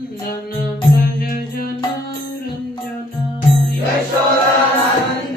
व्रज जनार्दन यशोदानंदन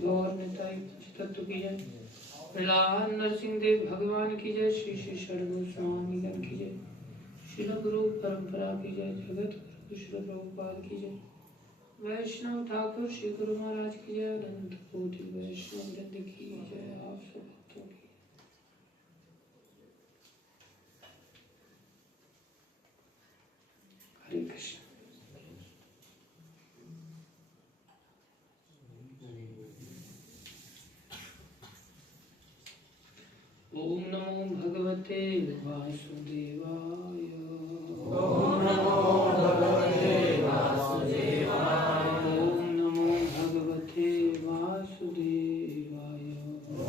गौर निताई तत्व की जय। प्रहलाद नरसिंह देव भगवान की जय। श्री श्री शरण स्वामी गण की जय। शिल गुरु परंपरा की जय। जगत गुरु श्री प्रभुपाद की जय। वैष्णव ठाकुर श्री गुरु महाराज की जय। अनंत कोटि वैष्णव वृंद की जय। आप सब भक्तों की हरे कृष्ण। ओम नमो भगवते वासुदेवाय। ओम नमो भगवते वासुदेवाय। ओम नमो भगवते वासुदेवाय।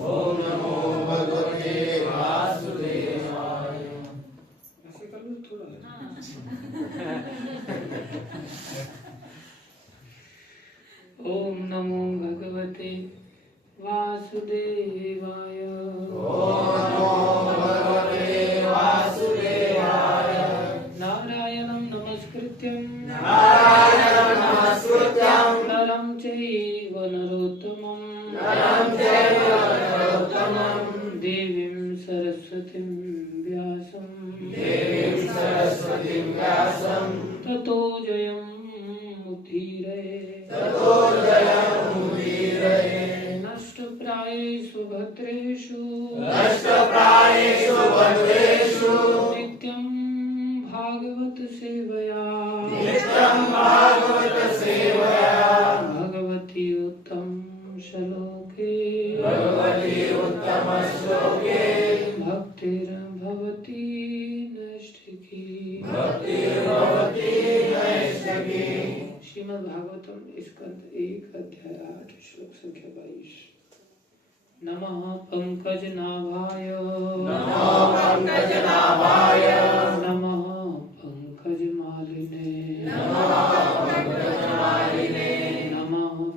ओम नमो भगवते वासुदेवाय। ऐसे कर लो थोड़ा। ओम नमो भगवते वासुदेवाय। ओम नमो भगवते वासुदेवाय। नारायणं नमस्कृत्यं नरं चैव नरोत्तमं देवीं सरस्वतीं व्यासं ततो जयमुदीरये। नष्टप्रायेषु भद्रेषु नित्यं भागवत सेवया भगवती उत्तम श्लोके भक्तिर्भवती नैष्ठिकी। श्रीमद् भागवतम स्कंद 1 अध्याय 8 श्लोक संख्या 22। नमः पंकजनाभाय नमः पंकजमालिने नमः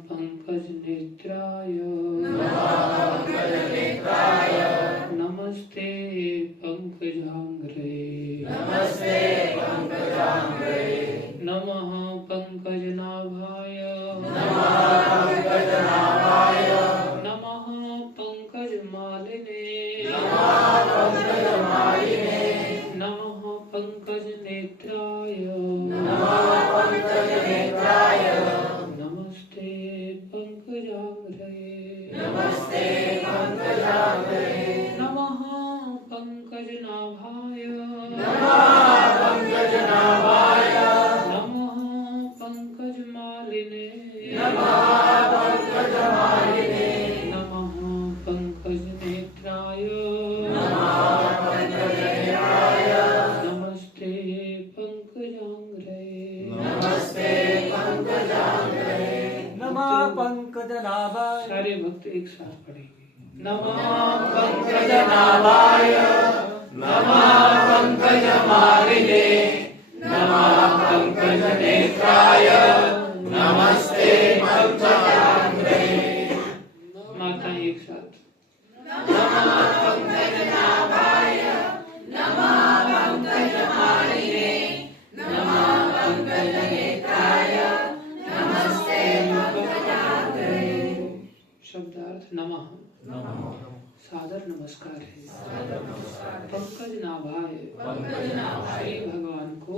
पंकजनेत्राय नमस्ते पंकजांग्रे नमः पंकजनाभाय नमः पंकजमालिने नमः पंकजनेत्राय नमस्ते पंकजांग्रे नमः पंकजनाभाय नमः पंकजमालिने नमः पंकजनेत्राय नमस्ते पंकजांग्रे नमः पंकजनाभाय। सारे भक्त एक साथ पढ़ेंगे। नमः पंकजनाभाय नमः पंकजमालिने नमः पंकजनेत्राय नमस्ते पंकजांग्रे। माता एक साथ। नमः पंकजनाभाय नमः पंकजमालिने नमः पंकजनेत्राय नमस्ते पंकजांग्रे। शब्दार्थ नमः सादर नमस्कार है। पंकज नाभाय श्री भगवान को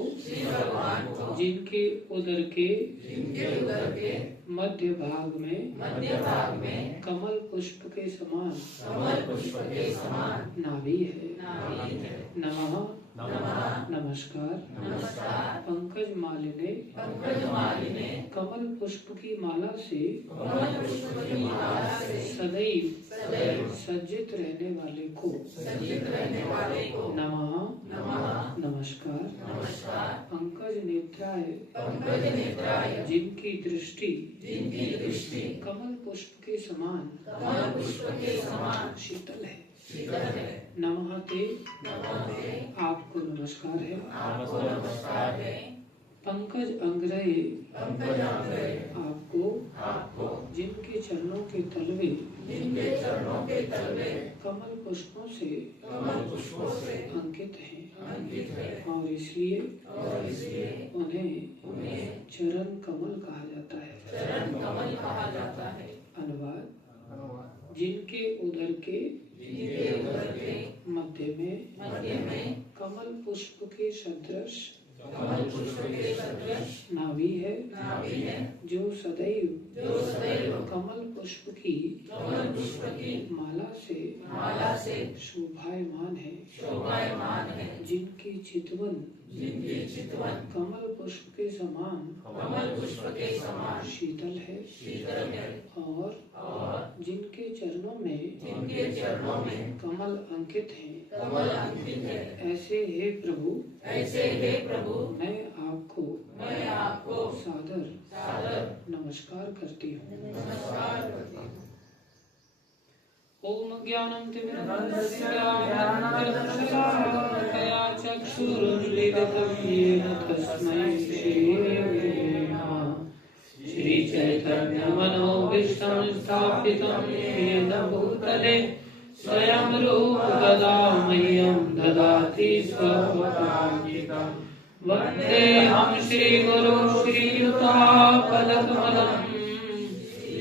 जिनके उदर के मध्य भाग में कमल पुष्प के समान नाभि है। नमः नमस्कार पंकज मालिने कमल पुष्प की माला से सदैव सज्जित रहने वाले को नमः नमस्कार पंकज नेत्राय जिनकी दृष्टि कमल पुष्प के समान शीतल है। नमः ते आपको नमस्कार है। पंकज अंग्रय आपको जिनके चरणों के तलवे कमल पुष्पों से अंकित हैं और इसलिए उन्हें चरण कमल कहा जाता है। अनुवाद जिनके उदर के मध्य में कमल पुष्प के सदृश नाभि है, जो सदैव कमल पुष्प की माला से शोभायमान है, जिनकी चितवन कमल पुष्प के समान शीतल है, और जिनके चरणों में कमल अंकित हैं, ऐसे हे प्रभु मैं आपको सादर नमस्कार करती हूँ। ओम ज्ञानं तिमिरन्धस्य ज्ञानाञ्जनशलाकया चक्षुरुन्मीलितं येन तस्मै श्रीचैतन्यमनोभीष्टं स्थापितं येन भूतले स्वयं रूपदा मह्यं ददाति स्वपदान्तिकं। वन्देऽहं श्रीगुरो श्रीयुतापदकमलं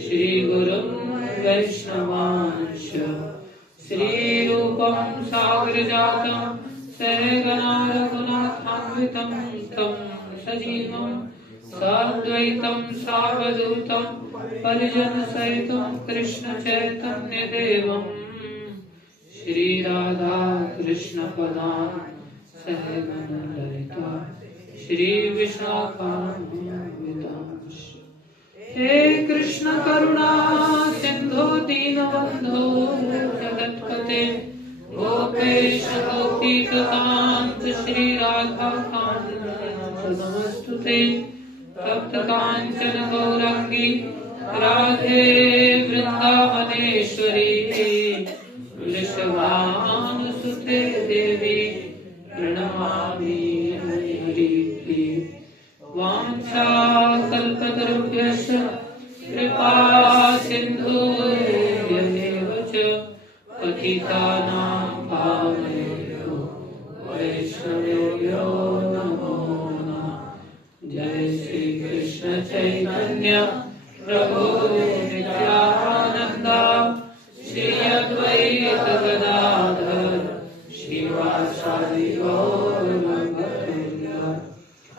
श्रीगुरुं वैष्णवांश श्रीरूपं सागरजातं सहगना रघुनाथान्वितं तं सजीवं साद्वैतं सावधूतं परिजनसहितं कृष्णचैतन्यदेवं श्रीराधा कृष्णपदान् सहगना ललिता श्रीविशाखान्वितांश्च। हे कृष्ण करुणा सिंधु दीनबंधो जगत्पते गोपेश गोपीकांत श्री राधा कांत नमस्तुते। तप्त कांचन गौरांगी राधे वृंदावनेश्वरी वृषभानुसुते देवी प्रणमामि हरिप्रिये। वाञ्छाकल्पतरुभ्यश्च कृपा सिन्धुभ्येव च पतितानां पावनेभ्यो वैष्णवेभ्यो नमो नमः। जय श्री कृष्ण चैतन्य प्रभु नित्यानंद श्री अद्वैत गदाधर श्रीवासादि गौर भक्तवृंद।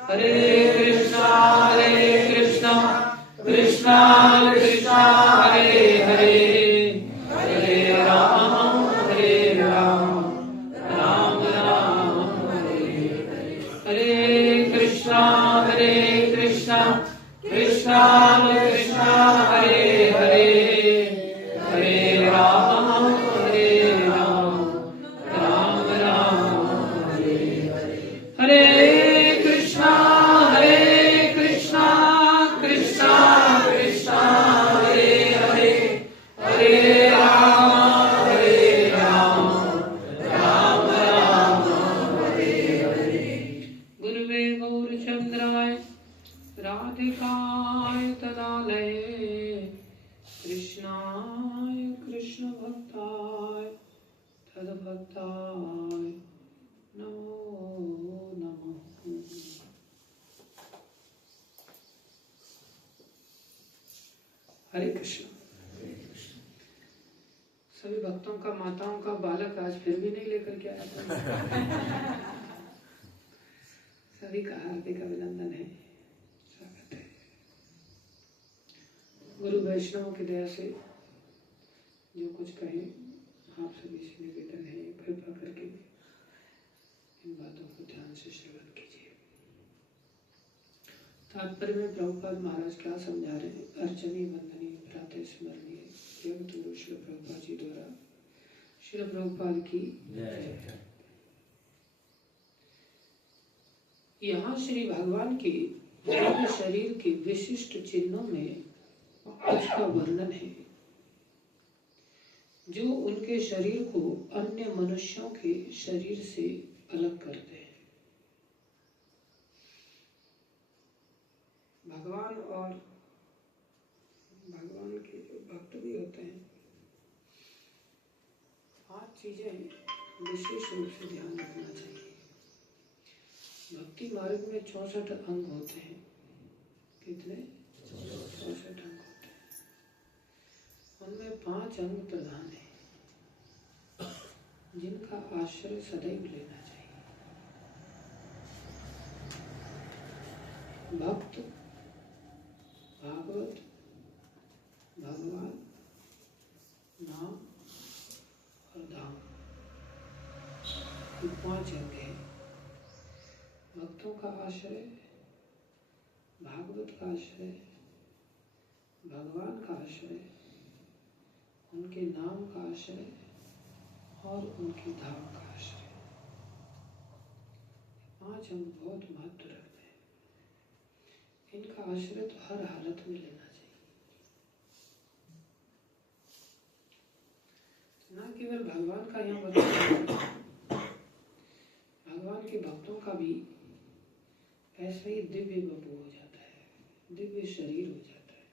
हरे कृष्णा कृष्णा कृष्णा हरे हरे, हरे राम राम राम हरे हरे। हरे कृष्णा कृष्णा कृष्णा हरे हरे, हरे राम राम राम हरे हरे। हरे कृष्णा कृष्णा कृष्णा हरे हरे, हरे राम राम राम हरे हरे। गुरुवे गौरचंद्राय राधिकाय तदालये कृष्णाय कृष्ण भक्ताय तद्भक्ताय नमो नमः। हरे कृष्ण। सभी भक्तों का, माताओं का बालक आज फिर भी नहीं लेकर के आया था। सभी का हार्दिक अभिनंदन है, स्वागत है। गुरु वैष्णव की दया से जो कुछ कहे आप सभी से निवेदन है, कृपा करके इन बातों को ध्यान से श्रवण कीजिए। तात्पर्य में प्रभुपाद महाराज क्या समझा रहे हैं? अर्चनीय, वंदनीय, प्रातः स्मरणीय जगत गुरु श्री प्रभुपाद जी द्वारा श्री प्रभुपाद की यहाँ श्री भगवान के दिव्य शरीर के विशिष्ट चिन्हों में कुछ का वर्णन है जो उनके शरीर को अन्य मनुष्यों के शरीर से अलग करते हैं। भगवान और भगवान के जो भक्त भी होते हैं, 5 चीजें विशेष रूप से ध्यान रखना चाहिए। भक्ति मार्ग में 64 अंग होते हैं। कितने? 64 अंग होते हैं। उनमें 5 अंग प्रधान है जिनका आश्रय सदैव लेना चाहिए। भक्त, भागवत, भगवान, नाम और धाम, ये 5 अंग है। भक्तों का आश्रय, भागवत का आश्रय, भगवान का आश्रय, उनके नाम का आश्रय और उनकी धाम का आश्रय। 5 अंग बहुत महत्व रखते हैं। इनका आश्रय तो हर हालत में लेना चाहिए। न केवल भगवान का यहाँ बताया, भगवान के भक्तों का भी ऐसा ही दिव्य बपू हो जाता है, दिव्य शरीर हो जाता है।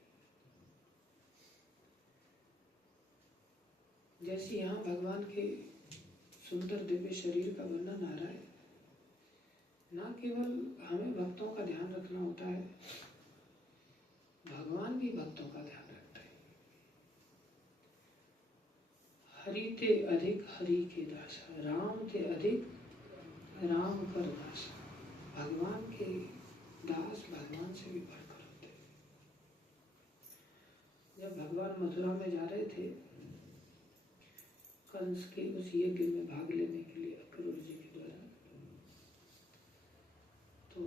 जैसे यहाँ भगवान के सुंदर दिव्य शरीर का वर्णन आ रहा है, न केवल हमें भक्तों का ध्यान रखना होता है, भगवान भी भक्तों का ध्यान रखता है। हरि ते अधिक हरि के दासा, राम ते अधिक राम कर दासा। भगवान के दास भगवान से भी बढ़कर होते हैं। जब भगवान मथुरा में जा रहे थे कंस के उस यज्ञ में भाग लेने के लिए अक्रूर जी के द्वारा, तो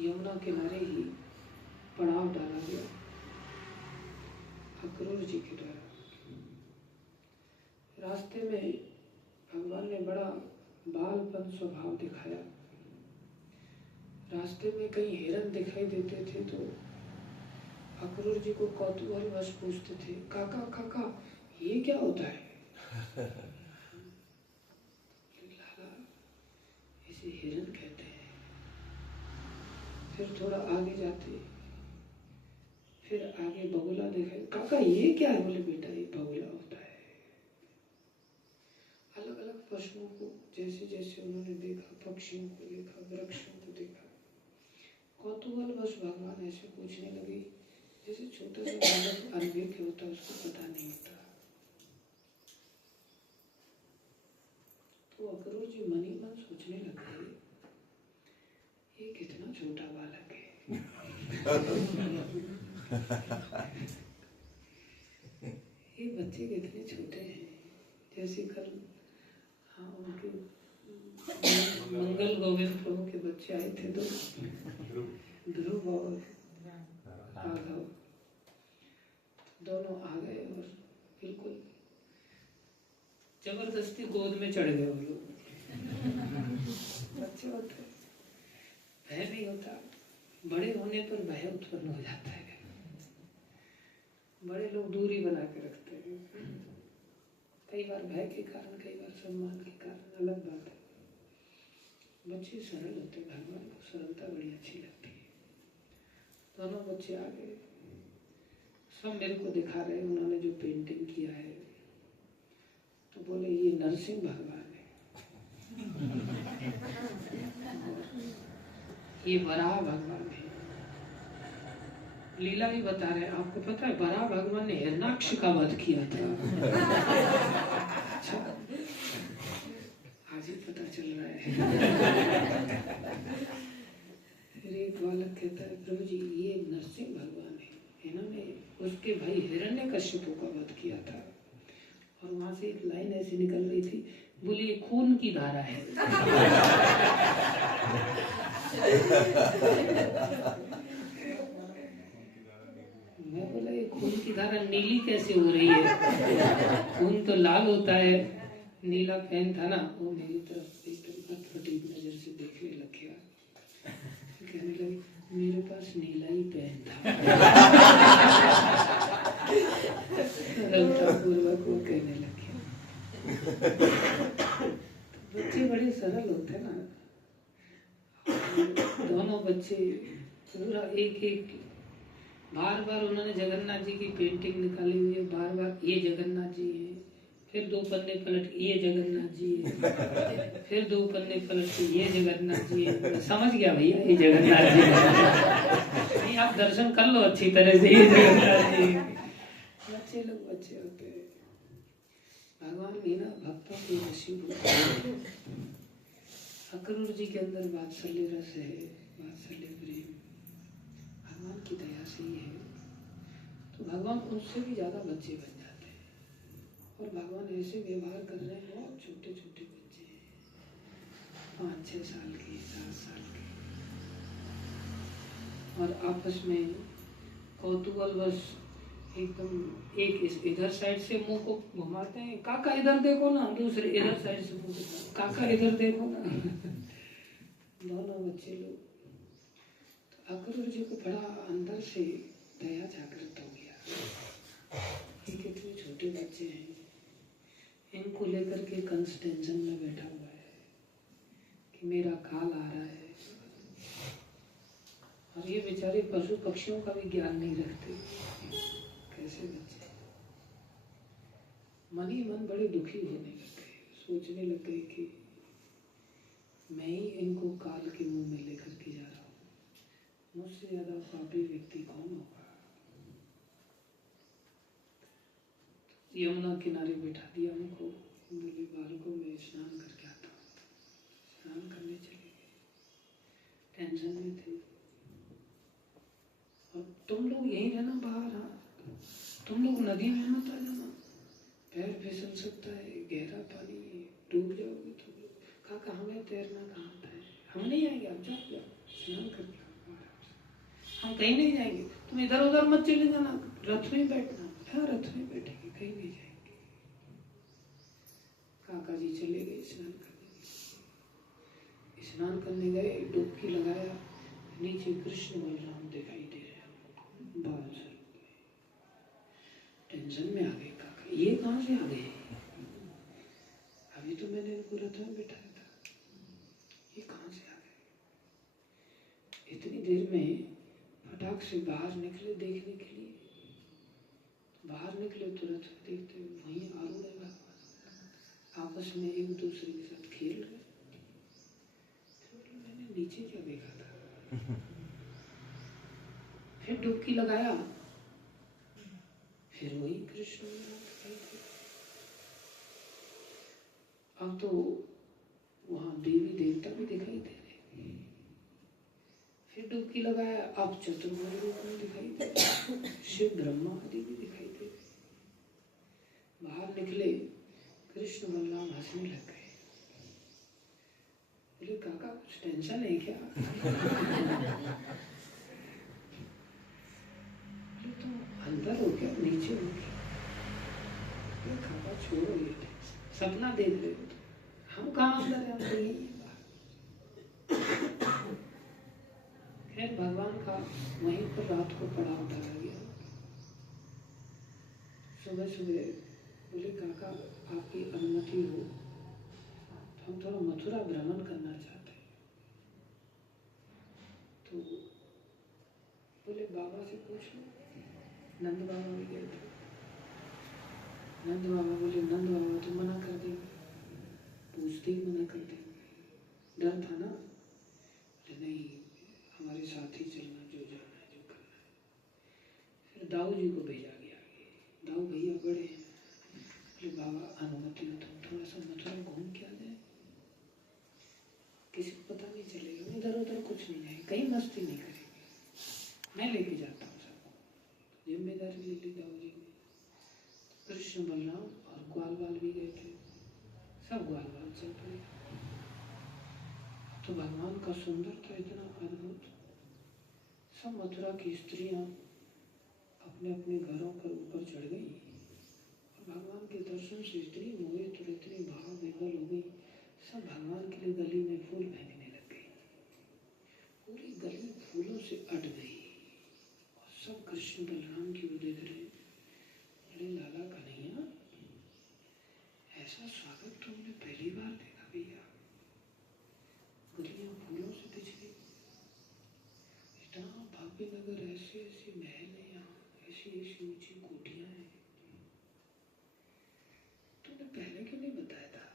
यमुना किनारे ही पड़ाव डाला गया अक्रूर जी के द्वारा। रास्ते में भगवान ने बड़ा बालपन स्वभाव दिखाया। रास्ते में कई हिरन दिखाई देते थे तो अक्रूर जी को कौतूहलवश पूछते थे, काका काका ये क्या होता है? लाला इसे हिरन कहते हैं। फिर थोड़ा आगे जाते, फिर आगे बगुला देखा, काका ये क्या है? बोले बेटा ये बगुला होता है। अलग अलग पशुओं को जैसे जैसे उन्होंने देखा, पक्षियों को देखा, वृक्षों को देखा, कौतूहलवश भगवान ऐसे पूछने लगे जैसे छोटा सा बालक अनभिज्ञ होता, उसको पता नहीं होता। तो अक्रूर जी मन ही मन सोचने लगे, ये कितना छोटा बालक है। ये बच्चे कितने छोटे हैं। जैसे कल उनके मंगल गोविंद प्रभु के बच्चे आए थे, तो ध्रुव और राघव दोनों आ गए और बिल्कुल जबरदस्ती गोद में चढ़ गए। वो लोग बच्चे होते, भय नहीं होता, बड़े होने पर भय उत्पन्न हो जाता है। बड़े लोग दूरी बना के रखते हैं, कई बार भय के कारण, कई बार सम्मान के कारण, अलग बात है। बच्चे सरल होते, भगवान को सरलता बड़ी अच्छी लगती है। दोनों बच्चे आ गए, सब मेरे को दिखा रहे हैं उन्होंने जो पेंटिंग किया है। तो बोले ये नरसिंह भगवान है, ये वराह भगवान है। लीला भी बता रहे हैं, आपको पता है वराह भगवान ने हिरणाक्ष का वध किया था। अच्छा, आज ही पता चल रहा है। फिर एक बालक कहता है, प्रभु जी ये नरसिंह भगवान है, इन्होंने उसके भाई हिरण्यकश्यप का वध किया था। और वहां से एक लाइन ऐसी निकल रही थी, बोली ये खून की धारा है। मैं बोला ये खून की धारा नीली कैसे हो रही है? खून तो लाल होता है। नीला पेन था ना, वो मेरी तरफ एकदम अटपटी नजर से देखने लग गया। कहने लगी मेरे पास नीला ही पेन था। सरलतापूर्वक वो कहने लगे। बच्चे बड़े सरल होते ना, दोनों बच्चे पूरा एक एक बार बार उन्होंने जगन्नाथ जी की पेंटिंग निकाली हुई है, बार बार ये जगन्नाथ जी है, फिर 2 पन्ने पलट ये जगन्नाथ जी है, फिर 2 पन्ने पलट के ये जगन्नाथ जी है। समझ गया भैया ये जगन्नाथ जी है। नहीं आप दर्शन कर लो अच्छी तरह से, ये जगन्नाथ जी। बच्चे लोग बच्चे होते हैं। भगवान बिना भक्तों के नसीब होते हैं। अक्रूर जी के अंदर वात्सल्य रस है, वात्सल्य प्रेम भगवान की दया से ही है। तो भगवान उनसे भी ज्यादा बच्चे बन जाते हैं। और भगवान ऐसे व्यवहार कर रहे हैं, बहुत छोटे छोटे बच्चे हैं, 5-6 साल के, 7 साल के, और आपस में कौतूहलवश एकदम एक इधर साइड से मुंह को घुमाते हैं, काका इधर देखो ना, दूसरे इधर साइड से मुंह दिखाते, काका इधर देखो ना। दोनों बच्चे लोग। तो अक्रूर जी को बड़ा अंदर से दया जागृत हो गया। ये कितने छोटे बच्चे हैं, इनको लेकर के कंस टेंशन में बैठा हुआ है कि मेरा काल आ रहा है। और ये बेचारे पशु पक्षियों का भी ज्ञान नहीं रखते। कैसे बच्चे मन ही मन बड़े दुखी होने लग गए, सोचने लग गए कि मैं ही इनको काल के मुंह में लेकर के जा रहा हूँ, मुझसे ज्यादा पापी व्यक्ति कौन होगा। यमुना किनारे बैठा दिया उनको, बोले बालकों में स्नान करके आता हूँ। स्नान करने चले गए, टेंशन में थे। और तुम लोग यहीं रहना बाहर, हाँ तुम लोग नदी में मत आ जाना, पैर फिसल सकता है, गहरा पानी, डूब जाओगे तुम लोग। काका हमें तैरना कहाँ आता है, हम नहीं आएंगे, आप जाओ जाओ स्नान करके आओ, हम कहीं नहीं जाएंगे, तुम इधर उधर मत चले जाना, रथ में बैठना। हाँ रथ में बैठेंगे, कहीं नहीं जाएंगे। काका जी चले गए स्नान करने। स्नान करने गए, डुबकी लगाया, नीचे कृष्ण बलराम दिखाई दे रहे हैं, बाल से टेंशन में आ गए। काका ये कहाँ से आ गए, अभी तो मैंने इनको रथ में बिठाया था, ये कहाँ से आ गए। इतनी देर में फटाक से बाहर निकले देखने के लिए। बाहर निकले तो रथ में देखते वहीं आरूढ़ है भगवान, आपस में एक दूसरे के साथ खेल रहे। मैंने नीचे क्या देखा था। फिर डुबकी लगाया, फिर वही कृष्ण दिखाई थे। अब तो वहां देवी देवता भी दिखाई दे रहे। फिर डुबकी लगाया, अब चतुर्भुज रूप में दिखाई दे रहे, शिव ब्रह्मा आदि भी दिखाई दे रहे। बाहर निकले, कृष्ण बलराम हंसने लग गए। बोले काका कुछ टेंशन है क्या। बोले तुम अंदर हो क्या, नीचे हो क्या। काका छोड़ो ये सपना देख रहे हो, हम कहाँ अंदर है, हम तो यही बाहर। खैर भगवान का वहीं पर रात को पड़ा उतारा गया। सुबह सुबह बोले काका आपकी अनुमति हो तो हम थोड़ा मथुरा भ्रमण करना चाहते हैं। तो बोले बाबा से पूछ लो, नंद बाबा भी गए थे। नंद बाबा बोले नंद बाबा तो मना कर देंगे, पूछते ही मना कर देंगे, डर था ना। बोले नहीं हमारे साथ ही चलना, जो जाना है जो करना है। फिर दाऊ जी को भेजा गया, दाऊ भैया बड़े हैं। बोले बाबा अनुमति हो तुम थोड़ा सा मथुरा घूम के आ जाए, किसी को पता नहीं चलेगा, इधर उधर कुछ नहीं जाएंगे, कहीं मस्ती नहीं करेंगे, मैं लेके जाता हूँ सबको। जिम्मेदारी ले ली दाऊ जी ने। कृष्ण बलराम और ग्वाल बाल भी गए थे, सब ग्वाल बाल चल पड़े। तो भगवान का सुंदर था इतना अद्भुत। सब मथुरा की स्त्रियां अपने अपने घरों पर ऊपर चढ़ गई और भगवान के दर्शन से इतनी मोहित और इतनी भाव विभोर हो गई, सब भगवान के लिए गली में फूल फेंकने लग गई। पूरी गली फूलों से अट गई और सब कृष्ण बलराम की ओर देख रहे। अरे लाला कन्हैया, ऐसा स्वागत तो हमने पहली बार देखा भैया, गलियां फूलों से बिछ गई, इतना भव्य नगर, ऐसे ऐसे महल है यहाँ, ऐसी ऐसी ऊंची कोठियां हैं, तुमने पहले क्यों नहीं बताया था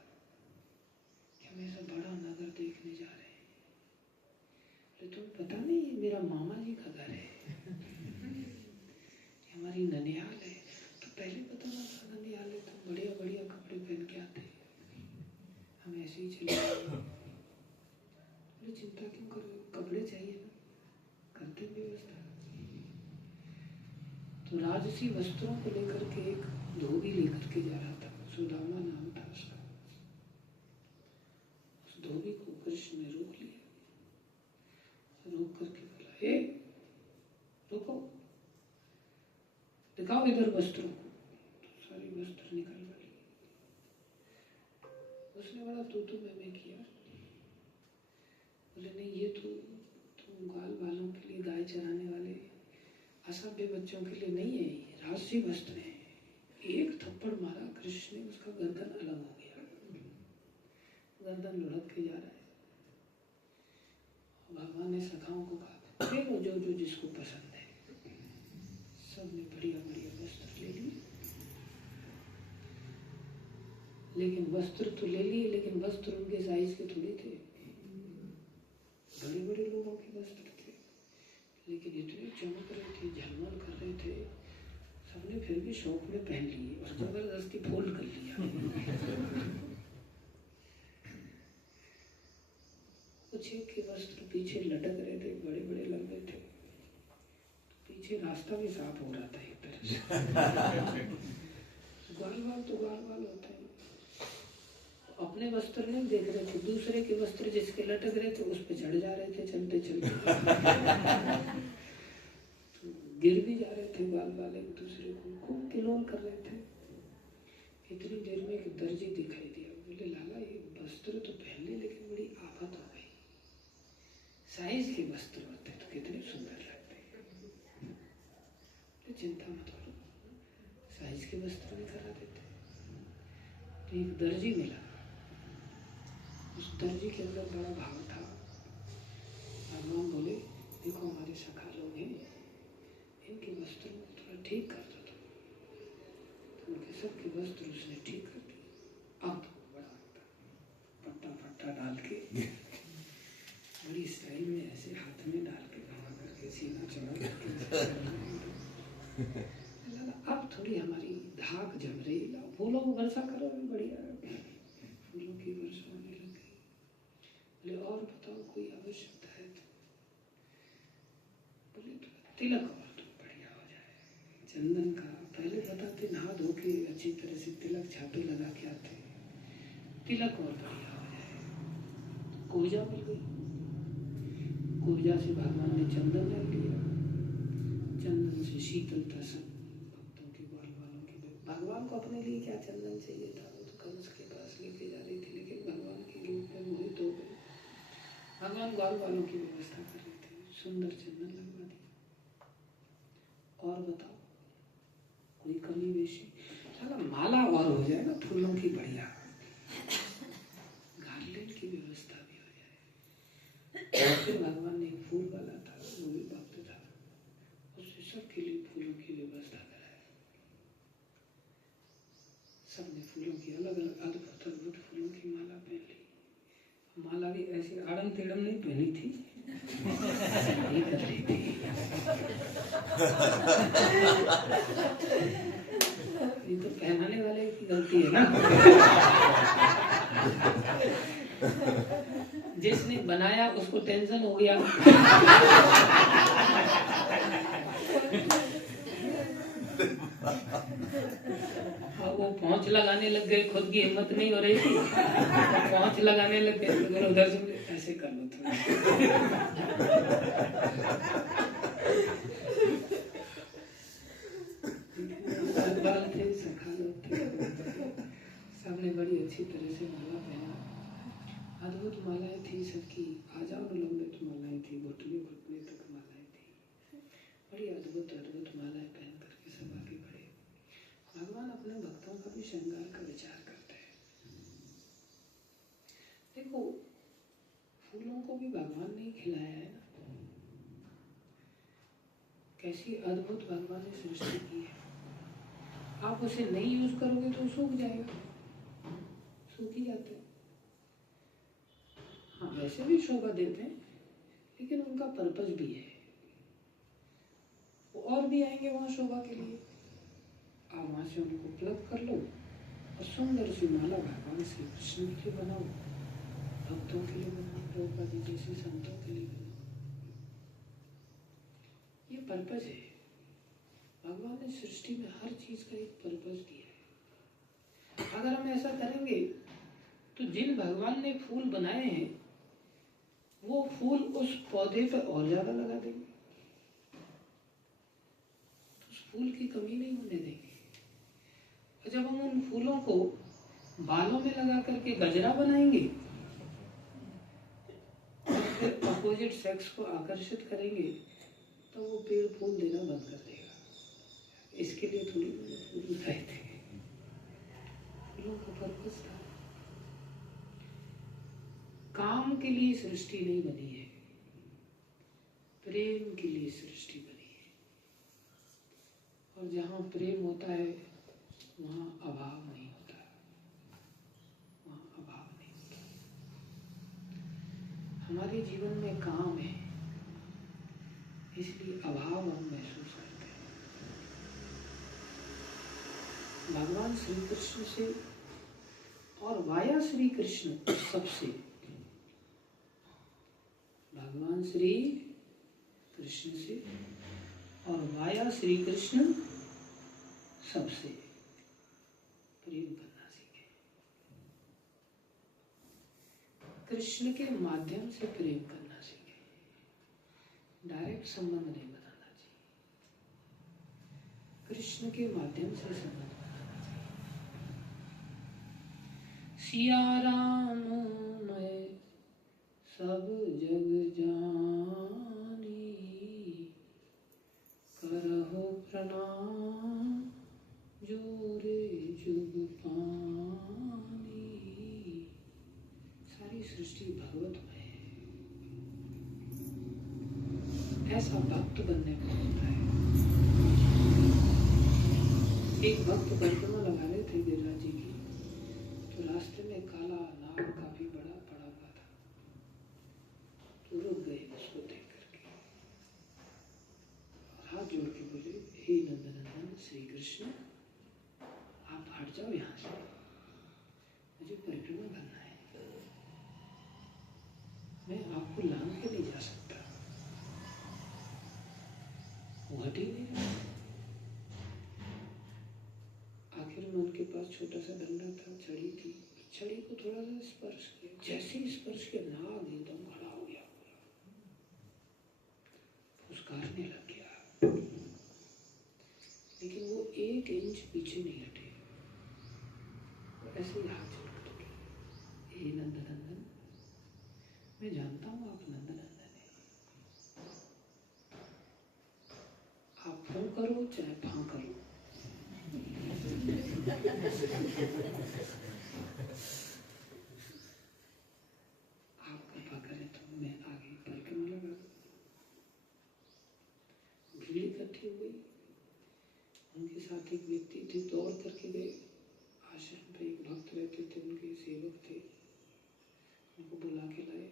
कि हम ऐसा बड़ा नगर देखने जा रहे हैं। अरे तुम्हें पता नहीं ये मेरा मामा जी का घर है, ये हमारी ननिहाल है। तो पहले पता ना था नंदी आले तो बढ़िया बढ़िया कपड़े पहन के आते, हम ऐसे ही चले गए। चिंता क्यों कर रहे हो, कपड़े चाहिए ना, करते व्यवस्था। तो राजसी वस्त्रों को लेकर के एक धोबी लेकर के जा रहा था, सुदामा नाम था उसका। उस धोबी को कृष्ण ने रोक लिया, रोक करके बोला, हे रुको, दिखाओ इधर वस्त्रों को। तो सारी वस्त्र निकल पड़ी। उसने बड़ा तू मैं किया, बोले नहीं ये तो तुम ग्वाल वालों के लिए, गाय चराने वाले असभ्य बच्चों के लिए नहीं है, ये राजसी वस्त्र है। एक थप्पड़ मारा कृष्ण ने, उसका गर्दन अलग हो गया, गर्दन लुढ़क के जा रहा है। भगवान ने सखाओं को कहा, देखो जो जो जिसको पसंद है। सबने बढ़िया बढ़िया वस्त्र ले लिए, लेकिन वस्त्र तो ले लिए, लेकिन वस्त्र उनके साइज के थोड़े थे। बड़े बड़े लोगों के वस्त्र थे, लेकिन इतने चमक रहे थे, झलमल कर रहे थे, सबने फिर भी शौक में पहन लिए और जबरदस्ती फोल्ड कर लिया। कुछ एक के वस्त्र पीछे लटक रहे थे, बड़े बड़े लंबे थे, पीछे रास्ता भी साफ हो रहा था एक तरह से। ग्वालवाल तो ग्वालवाल होता है, अपने वस्त्र नहीं देख रहे थे, दूसरे के वस्त्र जिसके लटक रहे थे उस पे चढ़ जा रहे थे चलते चलते। तो गिर भी जा रहे थे ग्वालवाल, एक दूसरे को खूब किलोल कर रहे थे। इतनी देर में एक दर्जी दिखाई दिया, बोले लाला ये वस्त्र तो पहन ले, लेकिन बड़ी आफत हो गई। साइज के वस्त्र होते तो कितने सुंदर लगते। तो चिंता मत करो, साइज के वस्त्र भी करा देते। तो एक दर्जी मिला, उस दर्जी के अंदर बड़ा भाव था। भगवान बोले, देखो हमारे सखा लोग हैं, इनके वस्त्रों को थोड़ा ठीक कर दो। तो उनके सबके वस्त्र उसने ठीक कर दिए। अब तो बड़ा पट्टा फट्टा डाल के बड़ी स्टाइल में ऐसे हाथ में डाल के घुमा करके सीना चढ़ा करके अब थोड़ी हमारी धाक जम रही, फूलों को वर्षा करो, बढ़िया फूलों की वर्षा होने लग गई। बोले और बताओ कोई आवश्यकता है तो? बोले तो तिलक और तो बढ़िया हो जाए, चंदन का। पहले बताते नहा धो के अच्छी तरह से तिलक छापे लगा के आते, तिलक और बढ़िया हो जाए। कोजा मिल गई, कोजा से भगवान ने चंदन रख लिया, चंदन से शीतलता सब भक्तों के ग्वाल वालों के। भगवान को अपने लिए क्या चंदन चाहिए था, वो तो कंस के पास लेके जा रही थी, लेकिन भगवान के रूप में मोहित हो गए। भगवान ग्वाल वालों की व्यवस्था कर रहे थे, सुंदर चंदन लगवा दिया। और बताओ कोई कमी बेशी? साला माला और हो जाए ना फूलों की, बढ़िया गार्लेंड की व्यवस्था भी हो जाए। फिर भगवान ने एक फूल वाला था, वो भी भक्त था, उससे सबके लिए फूलों की व्यवस्था कराई। सबने फूलों की अलग अलग अद्भुत अद्भुत फूलों की माला पहन ली। माला भी ऐसी आड़म टेढ़म नहीं पहनी थी, ये कर ली थी। ये तो पहनाने वाले की गलती है ना। जिसने बनाया उसको टेंशन हो गया। वो पहुंच लगाने लग गए, खुद की हिम्मत नहीं हो रही थी, पहुंच लगाने लग गए। तो उधर से ऐसे कर लो थोड़ा। थे सखा लोग थे, सबने बड़ी अच्छी तरह से माला पहना, अद्भुत मालाएं थी सबकी, आजान लंबित मालाएं थी, घुटने घुटने तक मालाएं थी, बड़ी अद्भुत अद्भुत मालाएं पहन करके सब आगे बढ़े। भगवान अपने भक्तों का भी श्रृंगार का विचार करते हैं। देखो फूलों को भी भगवान ने खिलाया है ना, कैसी अद्भुत भगवान ने सृष्टि की है। आप उसे नहीं यूज करोगे तो सूख जाएगा, सूख ही जाते हैं। हाँ वैसे भी शोभा देते हैं, लेकिन उनका पर्पस भी है, वो और भी आएंगे वहां शोभा के लिए। आप वहां से उनको प्लग कर लो और सुंदर सी माला भगवान श्री कृष्ण के लिए बनाओ, भक्तों के लिए बनाओ, प्रभुपाद जी जैसे संतों के लिए बनाओ। ये पर्पज है। भगवान ने सृष्टि में हर चीज का एक पर्पज दिया है। अगर हम ऐसा करेंगे तो जिन भगवान ने फूल बनाए हैं वो फूल उस पौधे पे और ज्यादा लगा देंगे, तो उस फूल की कमी नहीं होने देंगे। और जब हम उन फूलों को बालों में लगा करके गजरा बनाएंगे और फिर अपोजिट सेक्स को आकर्षित करेंगे तो वो पेड़ फूल देना बंद कर देगा। इसके लिए थोड़ी फूल लगाए थे, फूलों का पर्पस था। काम के लिए सृष्टि नहीं बनी है, प्रेम के लिए सृष्टि बनी है। और जहाँ प्रेम होता है वहाँ अभाव नहीं होता, वहाँ अभाव नहीं होता। हमारे जीवन में काम है, इसलिए अभाव हम महसूस करते हैं। भगवान श्री कृष्ण से और वाया श्री कृष्ण सबसे, भगवान श्री कृष्ण से और वाया श्री कृष्ण सबसे प्रेम करना सीखे। कृष्ण के माध्यम से प्रेम करना सीखे, डायरेक्ट संबंध नहीं बनाना चाहिए, कृष्ण के माध्यम से संबंध बनाना चाहिए। सिया राम मैं सब जग जानी, करहो प्रणाम जोरे जुग पानी। सारी सृष्टि भगवतमय है, ऐसा भक्त बनने को होता है। एक भक्त परिक्रमा लगा रहे थे गिरिराज जी की, तो रास्ते में काला नाग काफी बड़ा पड़ा हुआ था, तो रुक गए उसको देख करके, हाथ जोड़ के बोले, हे नंदनंदन श्री कृष्ण, आप हट जाओ यहाँ से, मुझे परिक्रमा करना है, मैं आपको लांग के नहीं जा सकता। वो हट ही नहीं रहा। आखिर में उनके पास छोटा सा डंडा था, छड़ी थी, छड़ी को थोड़ा सा स्पर्श किया, जैसे ही स्पर्श किया नाग एकदम खड़ा हो गया, फुसकारने लग गया, लेकिन वो 1 इंच पीछे नहीं हटे, ऐसे ही हाथ जोड़ के, हे नंदनंदन, मैं जानता हूँ आप नंदनंदन है, आप फूं करो चाहे फां करो, आप कृपा करें तो मैं आगे परिक्रमा लगा। भीड़ इकट्ठी हो गई, उनके साथ एक व्यक्ति थे, दौड़ करके गए। आश्रम पे एक भक्त रहते थे, उनके सेवक थे, उनको बुला के लाए,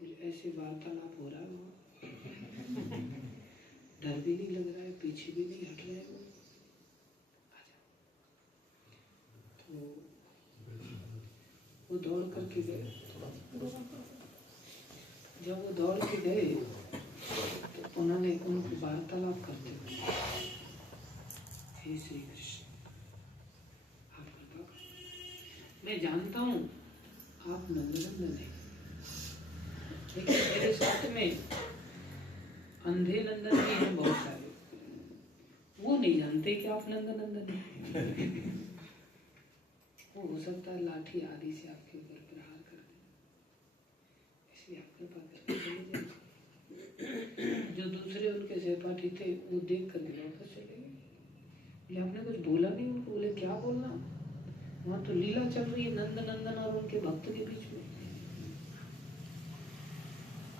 मुझे ऐसे वार्तालाप हो रहा है वहाँ, डर भी नहीं लग रहा है, पीछे भी नहीं हट रहे हैं वो, तो वो दौड़ करके गए। जब वो दौड़ के गए तो उन्होंने उनको वार्तालाप करते हुए, हे श्री कृष्ण, आप कृपा करो, मैं जानता हूँ आप नंदनंदन हैं, लेकिन मेरे साथ में अंधे नंदन भी हैं बहुत सारे, वो नहीं जानते कि आप नंदनंदन हैं। वो हो सकता है लाठी आदि से आपके ऊपर प्रहार कर दे, इसलिए आप कृपा करके चले जाइए। जो दूसरे उनके सहपाठी थे वो देख कर वापस चले गए। बोले आपने कुछ बोला नहीं उनको? बोले क्या बोलना, वहां तो लीला चल रही है नंदनंदन और उनके भक्त के बीच में,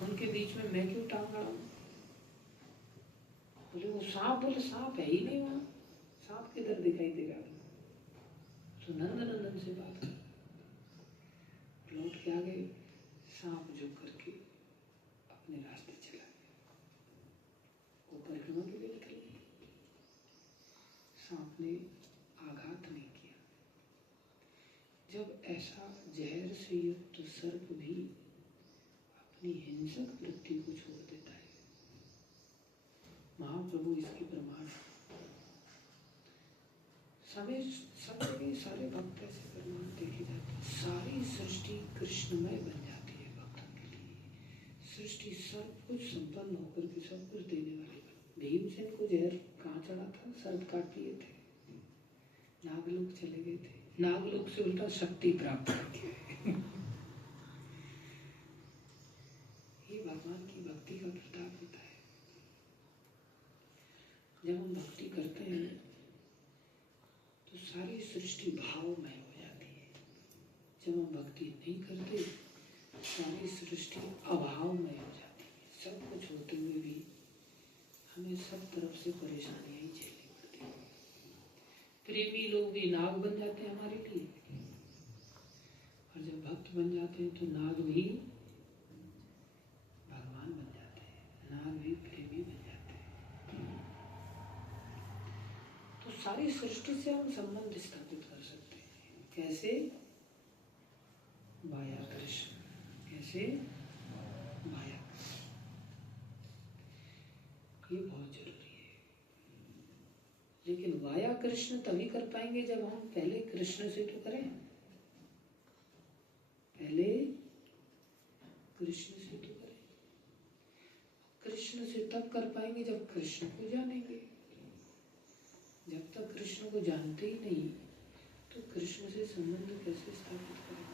उनके बीच में मैं क्यों टांग अड़ा? बोले वो सांप, बोले सांप है ही नहीं वहां, सांप किधर दिखाई देगा? तो नंदनंदन से बात कर, लौट के आ गए, सांप झुक करके अपने रास्ते चला गया, वो परिक्रमा के लिए निकल गई, सांप उसने आघात नहीं किया। जब ऐसा जहर से युक्त सर्प भी अपनी हिंसक वृत्ति को छोड़ देता है, महाप्रभु इसके प्रमाण है। सारे भक्त ऐसे प्रमाण देखे जाते हैं। सारी सृष्टि कृष्णमय बन जाती है भक्तों के लिए। सृष्टि सब कुछ संपन्न होकर के सब कुछ देने वाली बनी। भीमसेन को जहर कहाँ चढ़ा था? सर्प काट लिए थे, नागलोक चले गए थे, नागलोक से उल्टा शक्ति प्राप्त करके ये भगवान की भक्ति का प्रताप होता है। जब हम भक्ति करते हैं तो सारी सृष्टि भावमय हो जाती है। जब हम भक्ति नहीं करते सारी सृष्टि अभावमय हो जाती है। सब कुछ होते हुए भी हमें सब तरफ से परेशानियां ही झेलनी पड़ती हैं। प्रेमी लोग भी नाग बन जाते हैं हमारे लिए, और जब भक्त बन जाते हैं तो नाग भी भगवान बन जाते हैं, नाग भी प्रेमी बन जाते हैं। तो सारी सृष्टि से हम संबंध स्थापित कर सकते हैं। कैसे? माया कृष्ण। कैसे? माया कृष्ण। ये बहुत जरूरी है। लेकिन वाया कृष्ण तभी कर पाएंगे जब हम पहले कृष्ण से तो करें। पहले कृष्ण से तो करें। कृष्ण से तब कर पाएंगे जब कृष्ण को जानेंगे। जब तक कृष्ण को जानते ही नहीं तो कृष्ण से संबंध कैसे स्थापित करेंगे?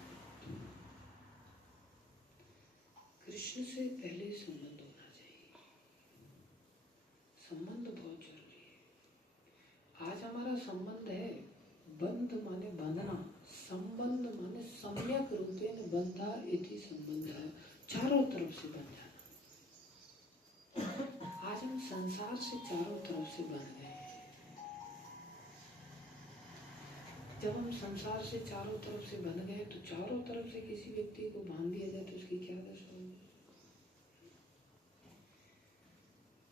कृष्ण से पहले संबंध होना चाहिए। संबंध बहुत जरूरी है। आज हमारा संबंध है, बंध माने बांधना, संबंध माने सम्यक रूपेण बंधा इति संबंध, चारों तरफ से बंध जाना। आज हम संसार से चारों तरफ से बंध गए। जब हम संसार से चारों तरफ से बंध गए तो चारों तरफ से किसी व्यक्ति को बांध दिया जाए तो उसकी क्या दशा होगी?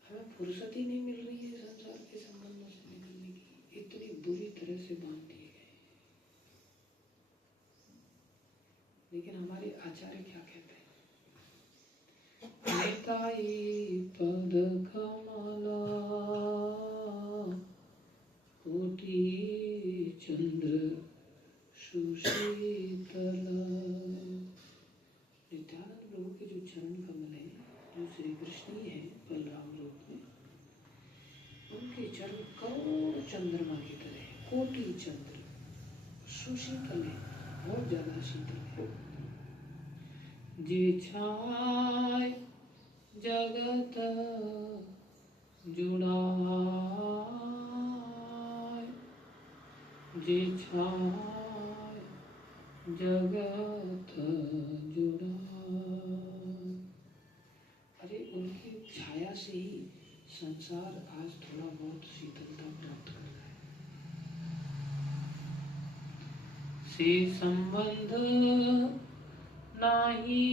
हमें फुर्सत ही नहीं मिल रही है संसार के संबंधों से निकलने की, इतनी बुरी तरह से बांध दिए गए। लेकिन हमारे आचार्य क्या कहते हैं? निताई पद कमला कोटि चंद्र सुशीतल। नित्यानंद प्रभु के जो चरण कमल हैं, जो श्री कृष्ण ही है बलराम रूप में, उनके चरण करोड़ चंद्रमा की तरह, कोटि चंद्र, सुशीतल है, बहुत ज्यादा शीतल है। जे छाय जगत जुड़ाय, जे छाय जगत जुड़ाय। अरे उनकी छाया से ही संसार आज थोड़ा बहुत शीतलता प्राप्त कर रहा है। से संबंध नाही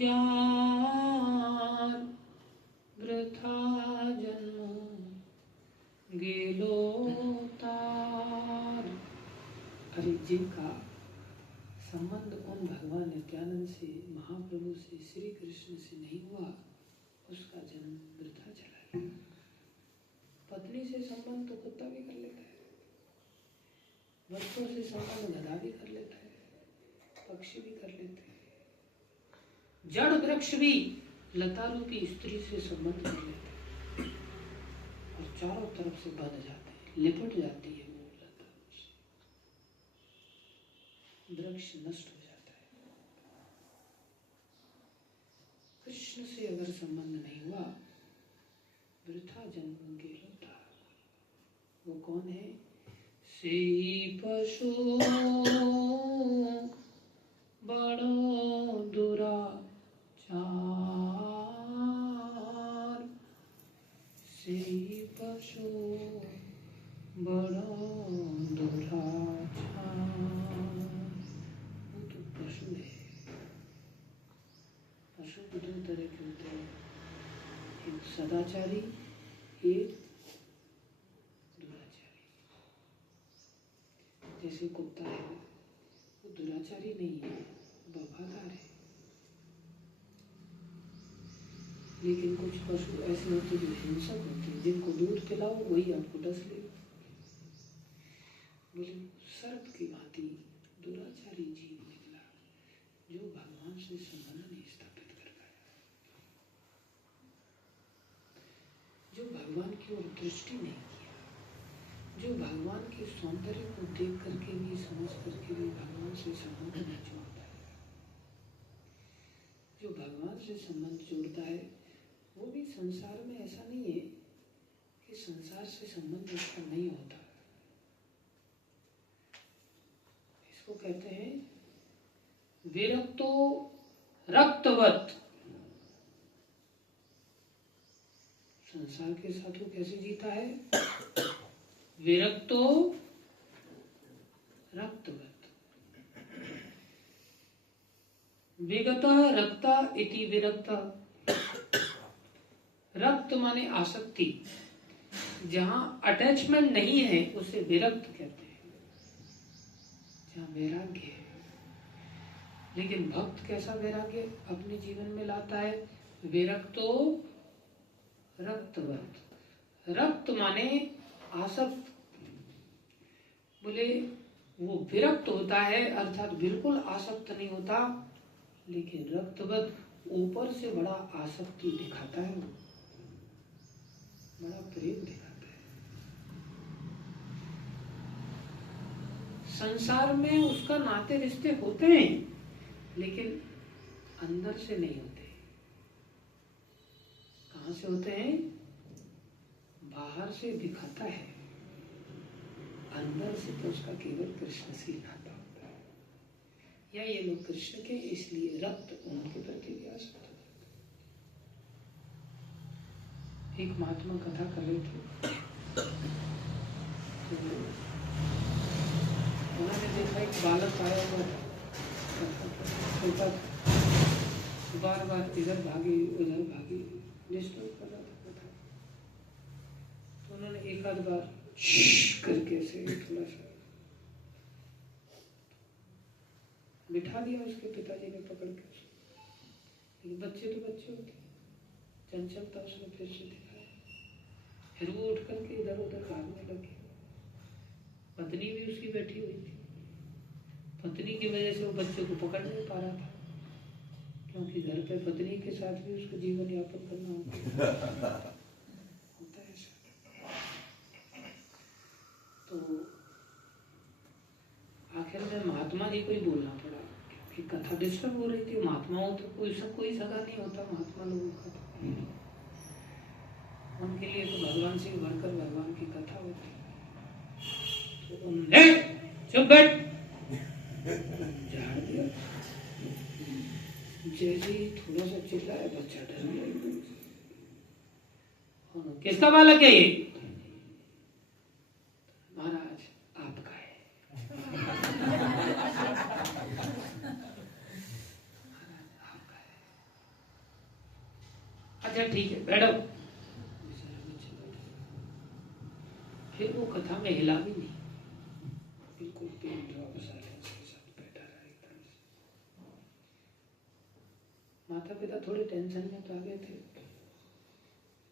जान, वृथा जन्म गेलो तार। अरे जिनका संबंध उन भगवान नित्यानंद से, महाप्रभु से, श्री कृष्ण से नहीं हुआ, उसका जन्म वृथा चला गया। पत्नी से संबंध तो कुत्ता भी कर लेता है, बच्चों से संबंध गधा भी कर लेता है, पक्षी भी कर लेते हैं, जड़ वृक्ष भी लता रूपी स्त्री से संबंध कर लेते हैं और चारों तरफ से बंध जाते हैं, लिपट जाती है वो लता, वृक्ष नष्ट हो जाता है। कृष्ण से अगर संबंध नहीं हुआ, वृथा जन्म गेलो तार। वो कौन है? से पशु बड़ो दुराचार, से पशु बड़ो दुराचार। वो तो पशु है। पशु दो तरह के होते हैं, एक सदाचारी, एक दुराचारी। जैसे कुत्ता है वो दुराचारी नहीं है, वफादार है। लेकिन कुछ पशु ऐसे होते जो हिंसक होते हैं, जिनको दूध पिलाओ वही आपको डस लेगा। बोले सर्प की भांति दुराचारी जीव निकला जो भगवान से संबंध नहीं स्थापित कर पाया, जो भगवान की ओर दृष्टि नहीं किया, जो भगवान के सौंदर्य को देख करके भी, समझ करके भी भगवान से संबंध नहीं जोड़ पाया। जो भगवान से संबंध जोड़ता है वो भी संसार में ऐसा नहीं है कि संसार से संबंध उसका नहीं होता। इसको कहते हैं विरक्तो रक्तवत। संसार के साथ वो कैसे जीता है? विरक्तो रक्तवत। विगतः रक्ता इति विरक्ता। रक्त माने आसक्ति, जहां अटैचमेंट नहीं है उसे विरक्त कहते हैं, जहां वैराग्य है। लेकिन भक्त कैसा वैराग्य अपने जीवन में लाता है? विरक्तो रक्तवत। रक्त माने आसक्त। बोले वो विरक्त होता है अर्थात बिल्कुल आसक्त नहीं होता, लेकिन रक्तवत ऊपर से बड़ा आसक्ति दिखाता है, वो बड़ा प्रेम दिखाता है। संसार में उसका नाते रिश्ते होते हैं लेकिन अंदर से नहीं होते। कहां से होते हैं? बाहर से दिखाता है, अंदर से तो उसका केवल कृष्ण से नाता होता है। या ये लोग कृष्ण के इसलिए रक्त उनके प्रति भी आसक्त होता है। एक महात्मा कथा कर रहे थे तो उन्होंने देखा एक बालक आया हुआ छोटा, बार बार इधर भागी उधर भागी, डिस्टर्ब कर रहा था कथा। तो उन्होंने एक आध बार करके से थोड़ा सा बिठा दिया उसके पिताजी ने पकड़ के। लेकिन बच्चे तो बच्चे होते, चंचलता उसने फिर से दिखाया। फिर वो उठ करके इधर उधर भागने लगे। पत्नी भी उसकी बैठी हुई थी। पत्नी की वजह से वो बच्चे को पकड़ नहीं पा रहा था, क्योंकि घर पे पत्नी के साथ भी उसको जीवन यापन करना होता है ऐसा। तो आखिर में महात्मा जी को ही बोलना पड़ा, क्योंकि कथा डिस्टर्ब हो रही थी। महात्माओं तो कोई सगा नहीं होता महात्मा लोगों का, उनके लिए तो भगवान से बढ़कर भगवान की कथा होती है। तो उन्होंने चुप बैठ झाड़ दिया। जैसे ही थोड़ा सा चिल्लाया बच्चा डर गया। किसका बालक है ये? महाराज आपका है। अच्छा ठीक है बैठो। फिर वो कथा में हिला भी नहीं, बिल्कुल प्रेम भाव साइलेंस के साथ बैठा रहा एकदम से। माता पिता थोड़े टेंशन में तो आ गए थे,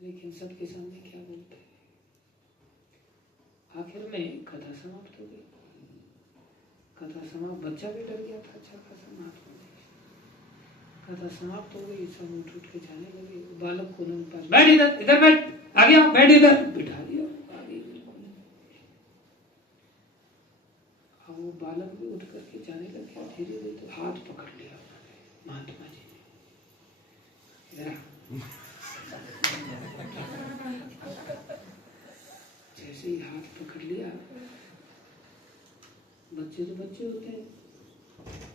लेकिन सबके सामने क्या बोलते। आखिर में कथा समाप्त हो गई। कथा समाप्त, बच्चा भी डर गया था अच्छा खासा महात्मा जी। कथा समाप्त हो गई, सब उठ के जाने लगे। बालक को उन्होंने पास, बैठ इधर, इधर बैठ, आ गया बैठ इधर, बिठा दिया। वो बालक भी उठ करके जाने लग गया। धीरे धीरे तो हाथ पकड़ लिया महात्मा जी ने। जैसे ही हाथ पकड़ लिया, बच्चे तो बच्चे होते हैं,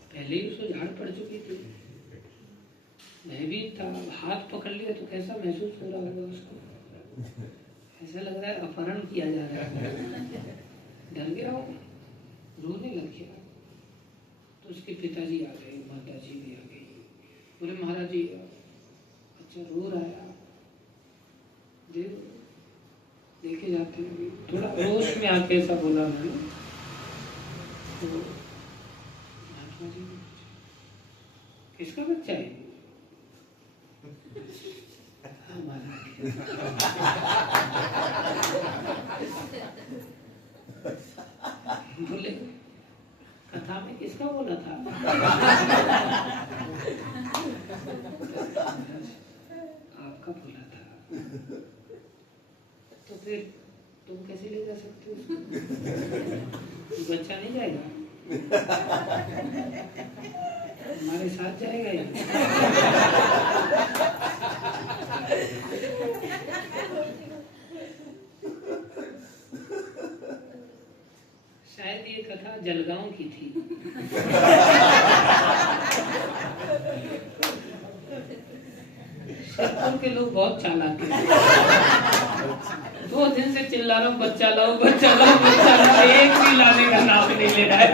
पहले ही उसको झाड़ पड़ चुकी थी, मैं भी था। हाथ पकड़ लिया तो कैसा महसूस हो रहा होगा उसको? ऐसा लग रहा है अपहरण किया जा रहा है। डर गया हो, रोने लग गया। तो उसके पिताजी आ गए, माता जी भी आ गई। बोले महाराज जी अच्छा रो रहा है, देखे जाते हैं। थोड़ा होश में आके ऐसा बोला मैंने, तो महात्मा जी ने पूछा, किसका बच्चा है? हमारा। बोले कथा में किसका बोला था? आपका बोला था। तो फिर तुम कैसे ले जा सकते हो उसको? बच्चा नहीं जाएगा, हमारे साथ जाएगा ये। शायद ये कथा जलगांव की थी। शिवपुर के लोग बहुत चालाक हैं। 2 दिन से चिल्ला रहा हूँ बच्चा लाओ बच्चा लाओ बच्चा लाओ, एक भी लाने का नाम नहीं ले रहा है।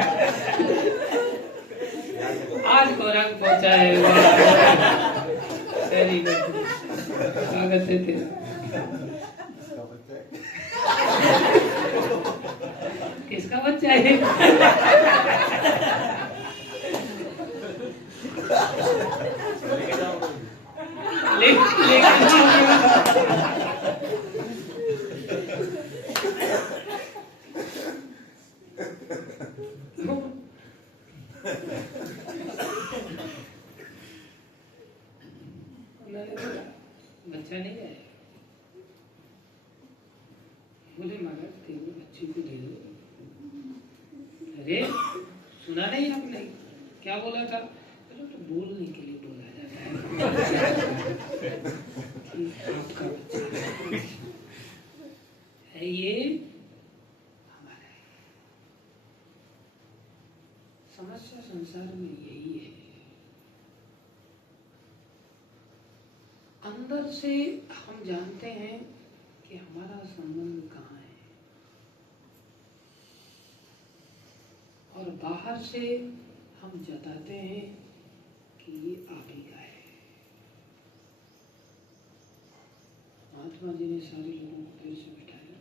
आज गौरंग पहुंचा है। वेरी गुड, स्वागत है तेरा। किसका बच्चा है? बच्चा नहीं है। बोले महाराज तेरे बच्चे को दे दो। अरे सुना नहीं आपने क्या बोला था? चलो तो बोलने के लिए बोला जाता है कि आपका बच्चा है, ये हमारा है। समस्या संसार में यही है, अंदर से हम जानते हैं कि हमारा संबंध कहाँ है, और बाहर से हम जताते हैं कि ये आप ही का है। महात्मा जी ने सारे लोगों को फिर से बिठाया,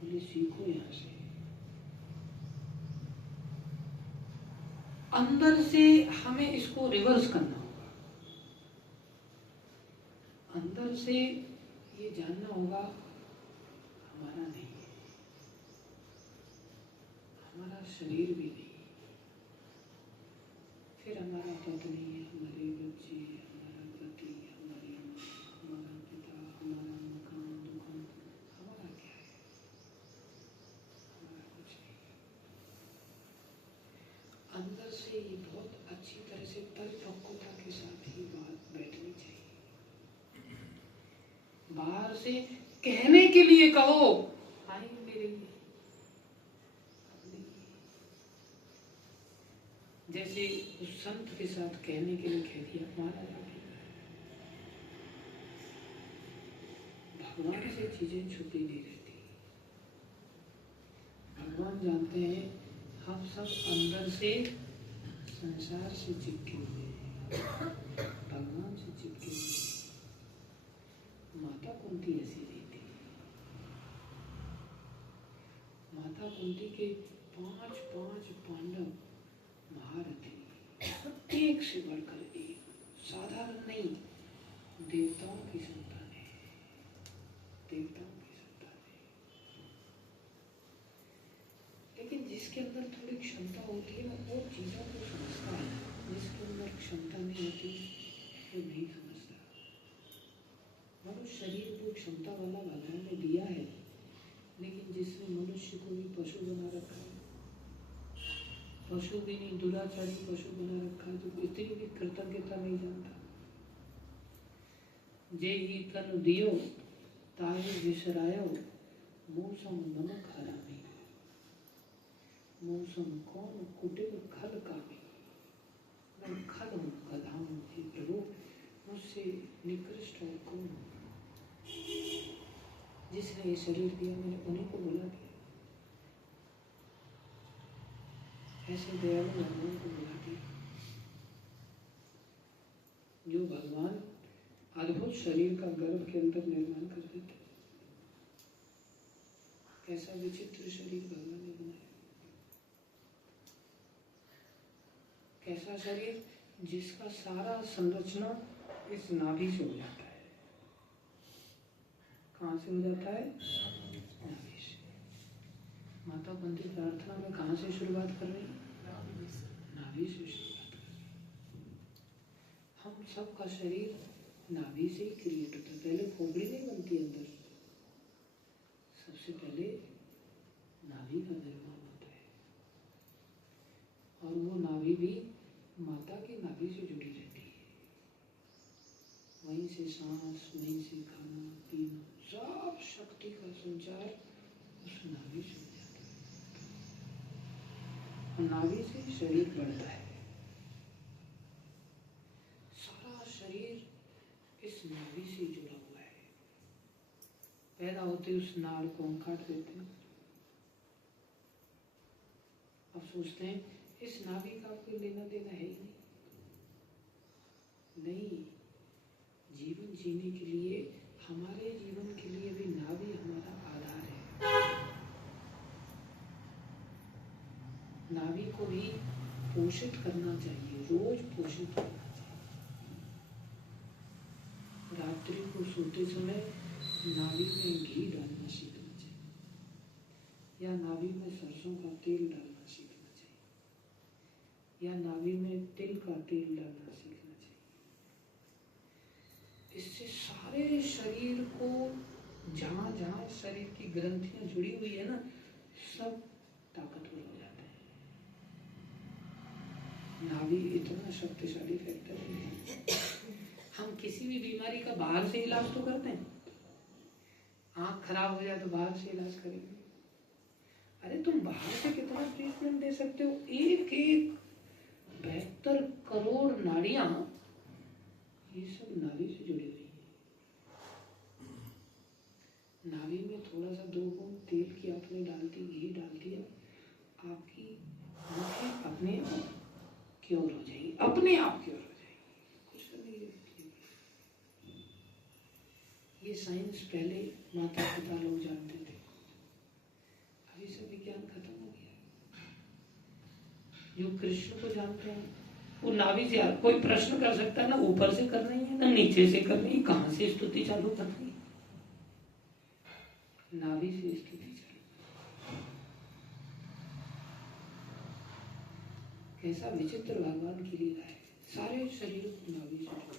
बोले सीखो यहाँ से। अंदर से हमें इसको रिवर्स करना होगा। अंदर से ये जानना होगा हमारा नहीं है, हमारा शरीर भी नहीं, फिर हमारा पत्नी, हमारे बच्चे, हमारा पति, हमारी माँ, हमारा पिता, हमारा मकान, दुकान, हमारा क्या है? हमारा कुछ नहीं। अंदर से ये बहुत अच्छी तरह से परिपक्वता के साथ ही बात बैठनी चाहिए। बाहर से कहने के लिए कहो, आई मेरे जैसे उस संत के साथ कहने के लिए कह दिया महाराज। भगवान से चीजें छुपी नहीं रहती। भगवान जानते हैं हम सब अंदर से संसार से चिपके हुए हैं, भगवान से चिपके हुए हैं। माता कुंती ऐसी नहीं थी। माता कुंती के 5 पांडव महारथी, एक से बढ़कर एक, साधारण नहीं, देवताओं की संतान है, देवताओं की संतान है। लेकिन जिसके अंदर थोड़ी क्षमता होती है वो चीजों को समझता है, जिसके अंदर क्षमता नहीं होती वो नहीं समझता। मनुष्य शरीर को क्षमता वाला भगवान ने दिया है, लेकिन जिसने मनुष्य को भी पशु बना रखा है, पशु भी नहीं, दुराचारी पशु बना रखा है, जो इतनी भी कृतज्ञता नहीं जानता। जे ही तन दियो ताहे विसरायो, मौसम नमक हरामी, मौसम कौन कुटिल खल कामी। मैं खल हूँ, गधा हूँ हे प्रभु, मुझसे निकृष्ट और कौन हूँ? जिसने ये शरीर दिया मैंने उन्हीं को बुला दिया। ऐसे दयालु भगवान को बुला दिया। जो भगवान अद्भुत शरीर का गर्भ के अंदर निर्माण कर देते, कैसा विचित्र शरीर भगवान ने बनाया। कैसा शरीर जिसका सारा संरचना इस नाभि से हो जाता है। कहाँ से हो जाता है? नाभि से। माता बंदी प्रार्थना में कहाँ से शुरुआत कर रही है? नाभि से शुरुआत कर रही है। हम सबका शरीर नाभि से ही क्रिएट होता है। पहले खोपड़ी नहीं बनती अंदर, सबसे पहले नाभि का निर्माण होता है और वो नाभि भी माता की नाभि से जुड़ी रहती है। वहीं से सांस, वहीं से खाना पीना, सब शक्ति का संचार उस नाभि से हो जाता है। और नाभि से शरीर बढ़ता है। सारा शरीर इस नाभि से जुड़ा हुआ है। पैदा होते उस नाड़ को हम काट देते हैं। अब सोचते हैं इस नाभि का कोई लेना देना है ही नहीं। जीवन जीने के लिए, हमारे जीवन के लिए भी नाभि हमारा आधार है। नाभि को भी पोषित करना चाहिए, रोज पोषित करना चाहिए। रात्रि को सोते समय नाभि में घी डालना सीखना चाहिए, या नाभि में सरसों का तेल डालना सीखना चाहिए, या नाभि में तिल का तेल डालना सीखना चाहिए। इससे सारे शरीर को, जहाँ जहाँ शरीर की ग्रंथियां जुड़ी हुई है ना, सब ताकतवर हो जाते हैं। नाभि इतना शक्तिशाली फैक्टर है। हम किसी भी बीमारी का बाहर से इलाज तो करते हैं। आँख खराब हो जाए तो बाहर से इलाज करेंगे। अरे तुम बाहर से कितना ट्रीटमेंट दे सकते हो? एक एक 72 करोड़ नाड़ियां, ये सब नाभि से जुड़ी हुई है। नाभि में थोड़ा सा 2 बूंद तेल की आपने डाल दी, घी डाल दिया, आपकी आँखें अपने आप क्योर हो जाएगी, अपने आप क्योर हो जाएगी, कुछ करने की जरूरत नहीं। ये साइंस पहले माता पिता लोग जानते थे, अभी सब विज्ञान खत्म हो गया। जो कृष्ण को जानते हैं वो नाभि से, कोई प्रश्न कर सकता है ना ऊपर से करना ही है ना नीचे से करनी है, कहाँ से स्तुति चालू करनी है? नाभि से स्तुति चालू। कैसा विचित्र भगवान की लीला है। सारे शरीर को नाभि से जोड़।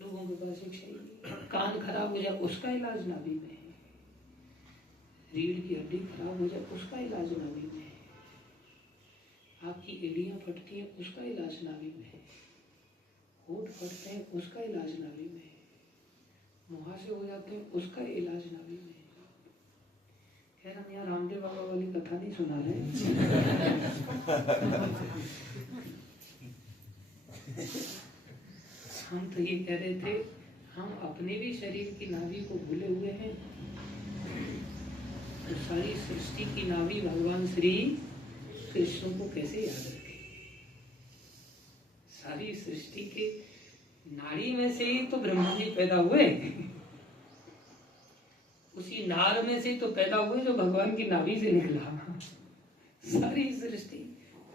लोगों के पास एक शरीर, कान खराब हो जाए उसका इलाज नाभि में है, रीढ़ की हड्डी खराब हो जाए उसका इलाज नाभि में है, आपकी एड़ियां फटती हैं उसका इलाज नाभि में है, होंठ फटते हैं उसका इलाज नाभि में है, मुहासे हो जाते हैं उसका इलाज नाभि में है। खैर हम यहाँ रामदेव बाबा वाली कथा नहीं सुना रहे। हम तो ये कह रहे थे, हम अपने भी शरीर की नाभि को भूले हुए हैं। तो सारी सृष्टि की नाभि भगवान श्री कृष्ण को कैसे याद रखें? सारी सृष्टि के नाड़ी में से ही तो ब्रह्मा जी पैदा हुए, उसी नाड़ में से तो पैदा हुए जो भगवान की नाभि से निकला। सारी सृष्टि,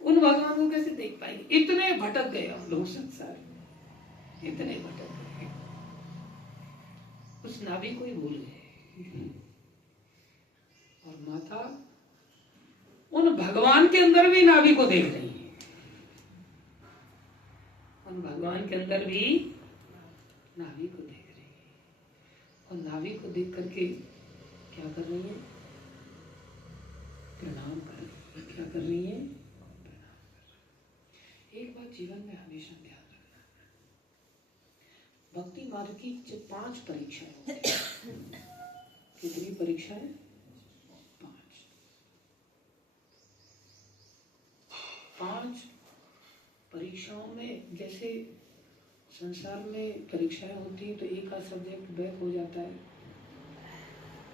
उन भगवान को कैसे देख पाएंगे? इतने भटक गए हम लोग संसार में, इतने भटक गए, उस नाभि को ही भूल गए। और माता उन भगवान के अंदर भी नाभि को देख रही है, उन भगवान के अंदर भी नाभि को देख रही है। और नाभि को देख करके क्या कर रही है? प्रणाम कर रही है। क्या कर रही है? प्रणाम कर रही है। एक बात जीवन में हमेशा ध्यान रखना, भक्ति मार्ग की 5 परीक्षाएं होती हैं। कितनी परीक्षाएं? 5 परीक्षाओं में, जैसे संसार में परीक्षाएं होती हैं तो एक आध सब्जेक्ट बैक हो जाता है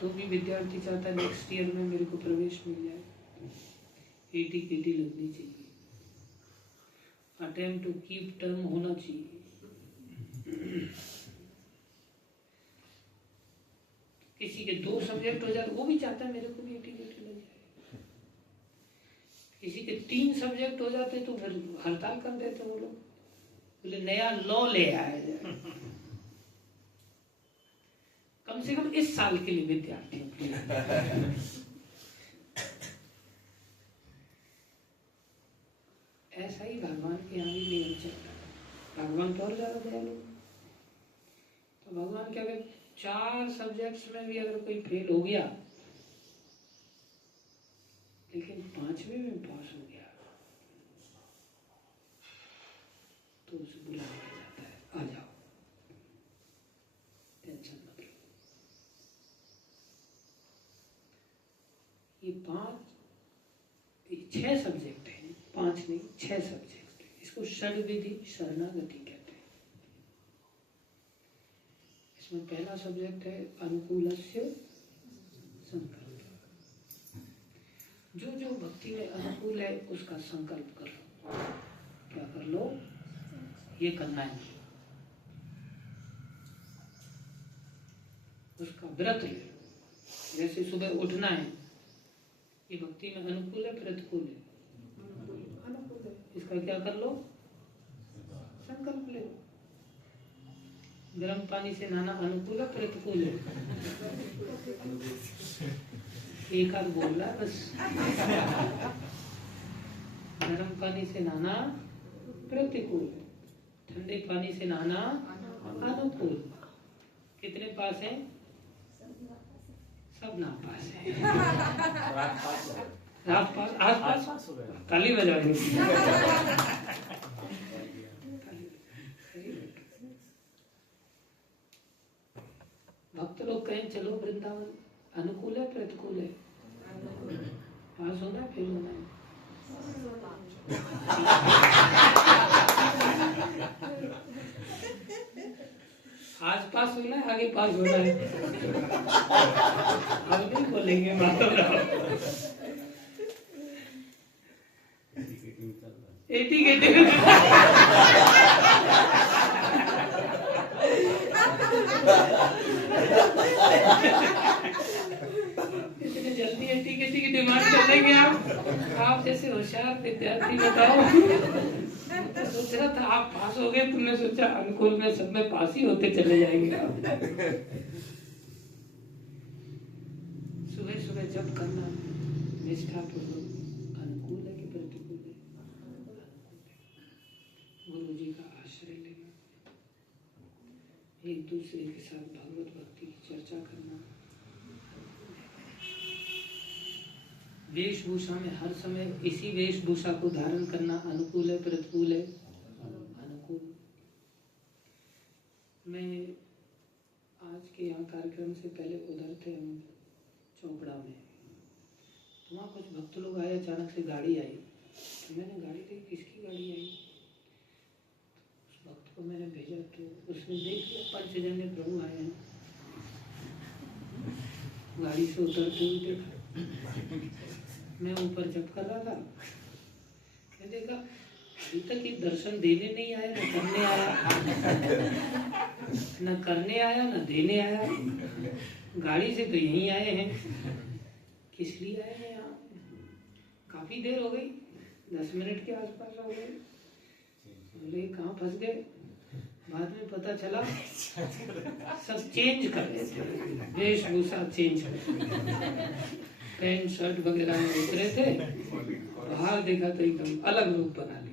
तो भी विद्यार्थी चाहता है नेक्स्ट ईयर में मेरे को प्रवेश मिल जाए, 80 केटी लगनी चाहिए, अटेम्प्ट टू कीप टर्म होना चाहिए। किसी के 2 सब्जेक्ट हो जाए वो भी चाहता है मेरे को भी 80 केटी लग जाए। किसी के 3 सब्जेक्ट हो जाते तो फिर हड़ताल कर देते वो लोग, बोले नया लॉ ले आया जाए। कम से कम इस साल के लिए विद्यार्थियों के लिए। ऐसा ही भगवान के यहाँ भी नियम चल रहा है। भगवान तो और ज्यादा दयालु। तो भगवान क्या कहते, 4 सब्जेक्ट्स में भी अगर कोई फेल हो गया लेकिन 5वें में पास हो गया तो उसे बुला लिया जाता है, आ जाओ, टेंशन मत लो। ये 6 सब्जेक्ट है, 5 नहीं 6 सब्जेक्ट है। इसको षड्विधि शरणागति कहते हैं। इसमें पहला सब्जेक्ट है अनुकूलस्य संकल्प। जो जो भक्ति में अनुकूल है उसका संकल्प कर लो। क्या कर लो? ये करना है, उसका व्रत ले लो। जैसे सुबह उठना है, ये भक्ति में अनुकूल है प्रतिकूल है? अनुकूल है। इसका क्या कर लो? संकल्प ले लो। गर्म पानी से नहाना अनुकूल है प्रतिकूल है? एक आध बोल रहा बस। गर्म पानी से नहाना प्रतिकूल है, ठंडे पानी से नहाना अनुकूल। कितने पास हैं? सब ना पास है। रात पास, आस पास ताली बजाओ। भक्त लोग कहें चलो वृंदावन, अनुकूल है प्रतिकूल है? पास होना है फेल होना है? आज पास होना है, आगे पास होना है? अब नहीं बोलेंगे माधव राव। इतने जल्दी एटीकेटी की डिमांड कर देंगे आप जैसे होशियार विद्यार्थी बताओ। तो सोच रहा था आप पास हो गए, तुमने सोचा अनुकूल में सब में पास ही होते चले जाएंगे आप। सुबह सुबह जब करना निष्ठा पूर्वक, अनुकूल है कि प्रतिकूल है? गुरु जी का आश्रय लेना, एक दूसरे के साथ भगवत भक्ति की चर्चा करना, वेशभूषा में हर समय इसी वेशभूषा को धारण करना अनुकूल है प्रतिकूल है? अनुकूल। मैं आज के यहाँ कार्यक्रम से पहले उधर थे हम चौपड़ा में, तो वहाँ कुछ भक्त लोग आए, अचानक से गाड़ी आई, तो मैंने गाड़ी देखी, किसकी गाड़ी आई? उस भक्त को मैंने भेजा तो उसने देख लिया पंचजन्य प्रभु आए हैं, गाड़ी से उतरते हुए देखा। मैं ऊपर जप कर रहा था, मैं देखा अभी तक ये दर्शन देने नहीं आया, न करने आया, न करने आया न देने आया। गाड़ी से तो यहीं आए हैं, किस लिए आए हैं यहाँ? काफी देर हो गई, 10 मिनट के आसपास हो गए। बोले कहाँ फंस गए? बाद में पता चला सब चेंज कर रहे थे, वेशभूषा चेंज कर, पैंट शर्ट वगैरह में उतरे थे, बाहर देखा तो एकदम अलग रूप बना लिया।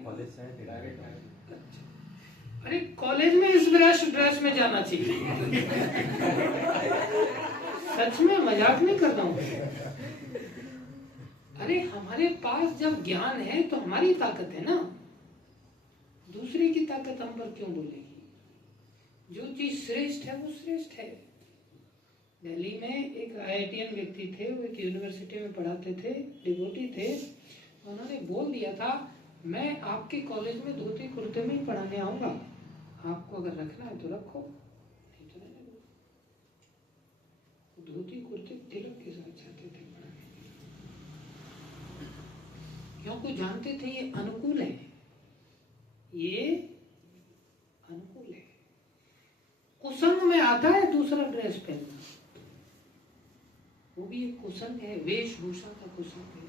अरे कॉलेज में इस ड्रेस में जाना चाहिए। सच में मजाक नहीं कर रहा हूँ। अरे हमारे पास जब ज्ञान है तो हमारी ताकत है ना, दूसरे की ताकत हम पर क्यों बोलेगी? जो चीज श्रेष्ठ है वो श्रेष्ठ है। दिल्ली में एक IITian व्यक्ति थे, वो एक यूनिवर्सिटी में पढ़ाते थे, डिवोटी थे। उन्होंने बोल दिया था मैं आपके कॉलेज में धोती कुर्ते में ही पढ़ाने आऊंगा, आपको अगर रखना है तो रखो, नहीं तो नहीं रखो। धोती कुर्ते तिलक के साथ जाते थे पढ़ाने, क्योंकि जानते थे ये अनुकूल है, ये अनुकूल है। कुसंग में आता है दूसरा ड्रेस पहनना, वो भी एक कुसंग है, वेशभूषा का कुसंग है।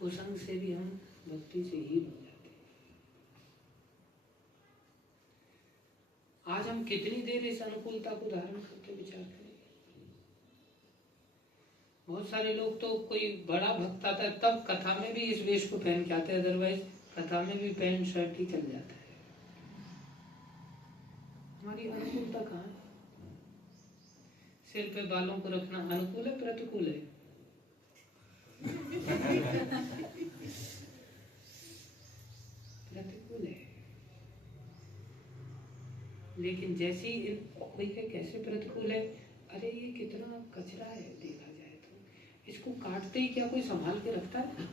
कुसंग से भी हम भक्ति से हीन हो जाते हैं। आज हम कितनी देर इस अनुकूलता को धारण करते विचार करें। बहुत सारे लोग तो कोई बड़ा भक्त आता है तब कथा में भी इस वेश को पहन के आते हैं, अदरवाइज कथा में भी पैंट शर्ट ही चल जाता है। हमारी अनुकूलता कहाँ है? सिर पे बालों को रखना अनुकूल है प्रतिकूल है? प्रतिकूल है। लेकिन जैसे ही कोई कैसे प्रतिकूल है, अरे ये कितना कचरा है देखा जाए तो, इसको काटते ही क्या कोई संभाल के रखता है?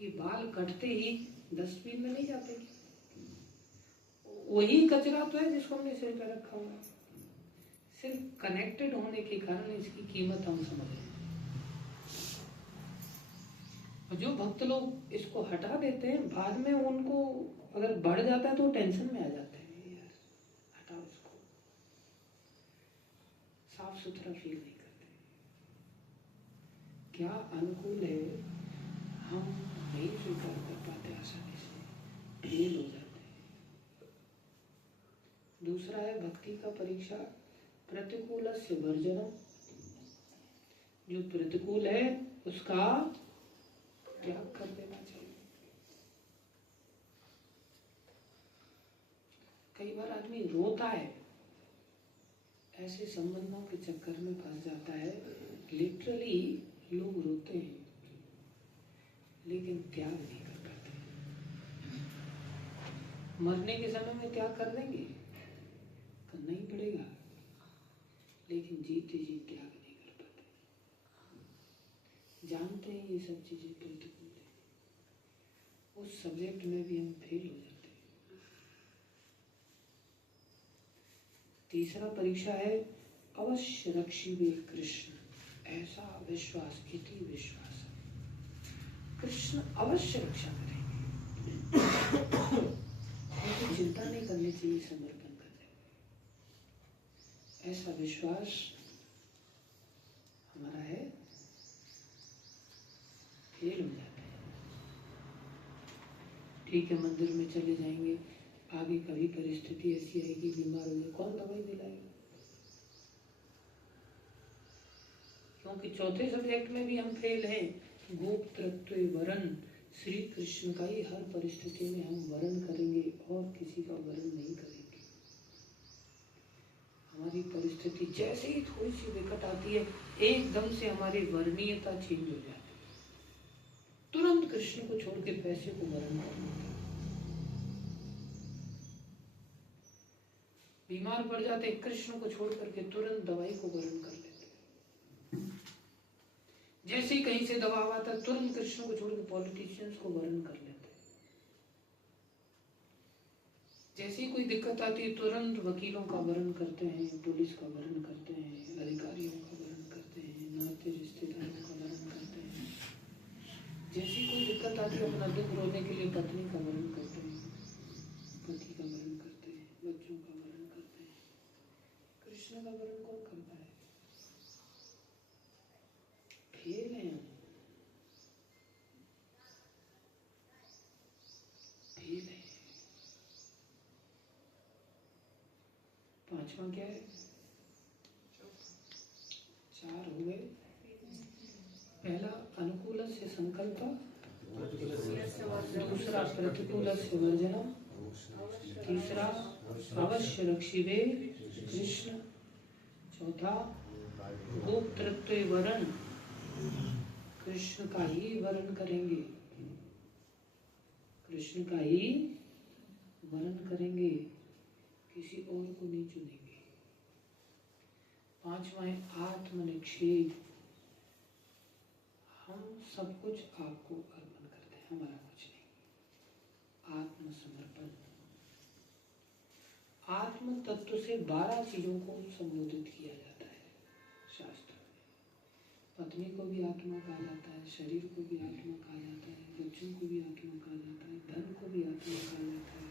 ये बाल कटते ही डस्टबिन में नहीं जाते? वही कचरा तो है जिसको हमने सिर पे रखा हुआ है। सिर्फ कनेक्टेड होने के कारण इसकी कीमत हम समझ रहे हैं। जो भक्त लोग इसको हटा देते हैं, बाद में उनको अगर बढ़ जाता है तो टेंशन में आ जाते हैं, यार हटाओ इसको, साफ सुथरा फील नहीं करते। क्या अनुकूल है हम नहीं स्वीकार कर पाते, आसानी से फेल हो जाते हैं। दूसरा है भक्ति का परीक्षा प्रतिकूलस्य वर्जनम। जो प्रतिकूल है उसका त्याग कर देना चाहिए। कई बार आदमी रोता है, ऐसे संबंधों के चक्कर में फंस जाता है। लिटरली लोग रोते हैं लेकिन त्याग नहीं कर पाते। मरने के समय में त्याग कर देंगे, करना ही पड़ेगा, लेकिन जीते जी त्याग नहीं कर पाते। जानते हैं ये सब चीजें प्रतिकूल है, उस सब्जेक्ट में भी हम फेल हो जाते हैं। तीसरा परीक्षा है अवश्य रक्षिबे कृष्ण। ऐसा विश्वास, इति विश्वास, कृष्ण अवश्य रक्षा करेंगे। उनको चिंता नहीं करनी चाहिए, समर्पण कर देंगे, ऐसा विश्वास हमारा है। फेल हो जाते हैं। ठीक है, मंदिर में चले जाएंगे, आगे कभी परिस्थिति ऐसी आएगी, बीमार होंगे, कौन दवाई दिलाएगा? क्योंकि चौथे सब्जेक्ट में भी हम फेल हैं। गोप्तृत्व वरण, श्री कृष्ण का ही हर परिस्थिति में हम वरण करेंगे और किसी का वरण नहीं करेंगे। हमारी परिस्थिति जैसे ही थोड़ी सी विकट आती है, एकदम से हमारी वर्णीयता चेंज हो जाती है। तुरंत कृष्ण को छोड़ के पैसे को वरण कर लेते हैं। बीमार पड़ जाते, कृष्ण को छोड़ करके तुरंत दवाई को वरण कर लेते हैं। जैसे ही कहीं से दबाव आता, तुरंत कृष्ण को छोड़ के पॉलिटिशियंस को वरण कर लेते हैं। जैसे ही कोई दिक्कत आती है, तुरंत वकीलों का वरण करते हैं, पुलिस का वरण करते हैं, अधिकारियों का वरण करते हैं, नाते रिश्तेदारों का वरण करते हैं। जैसी कोई दिक्कत आती है, अपना दुख रोने के लिए पत्नी का वरण करते हैं, पति का वरण करते हैं, बच्चों का वरण करते हैं। कृष्ण का वरण कौन करता है? फेल है, फेल है। पांचवा क्या है? 4 हो गए। पहला अनुकूल से संकल्प, दूसरा प्रतिकूल से वर्जनम, तीसरा अवश्य रक्षिबे कृष्ण, चौथा गोप्तृत्व वरण, कृष्ण का ही वरण करेंगे, कृष्ण का ही वरण करेंगे, किसी और को नहीं चुनेंगे। पांचवा है आत्मनिक्षेप। हम सब कुछ आपको अर्पण करते हैं, हमारा कुछ नहीं। आत्मसमर्पण। आत्म तत्व से 12 चीजों को संबोधित किया जाता है शास्त्र में। पत्नी को भी आत्मा कहा जाता है, शरीर को भी आत्मा कहा जाता है, बच्चों को भी आत्मा कहा जाता है, धन को भी आत्मा कहा जाता है,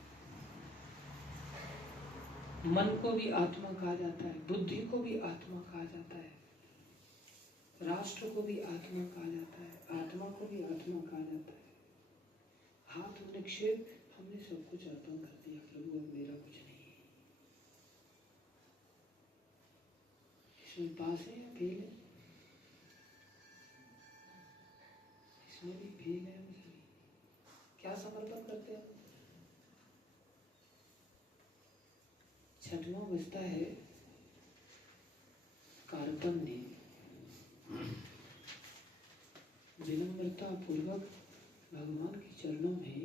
मन को भी आत्मा कहा जाता है, बुद्धि को भी आत्मा कहा जाता है, राष्ट्र को भी आत्मा कहा जाता है, आत्मा को भी आत्मा निक्षेप हमने सब कुछ अर्पण कर दिया प्रभु, अब मेरा कुछ नहीं है। इसमें पास है या फेल है? इसमें भी फेल है हम सभी। क्या समर्पण करते हैं? छठवां बजता है कार्पण्य, विनम्रता पूर्वक भगवान के चरणों में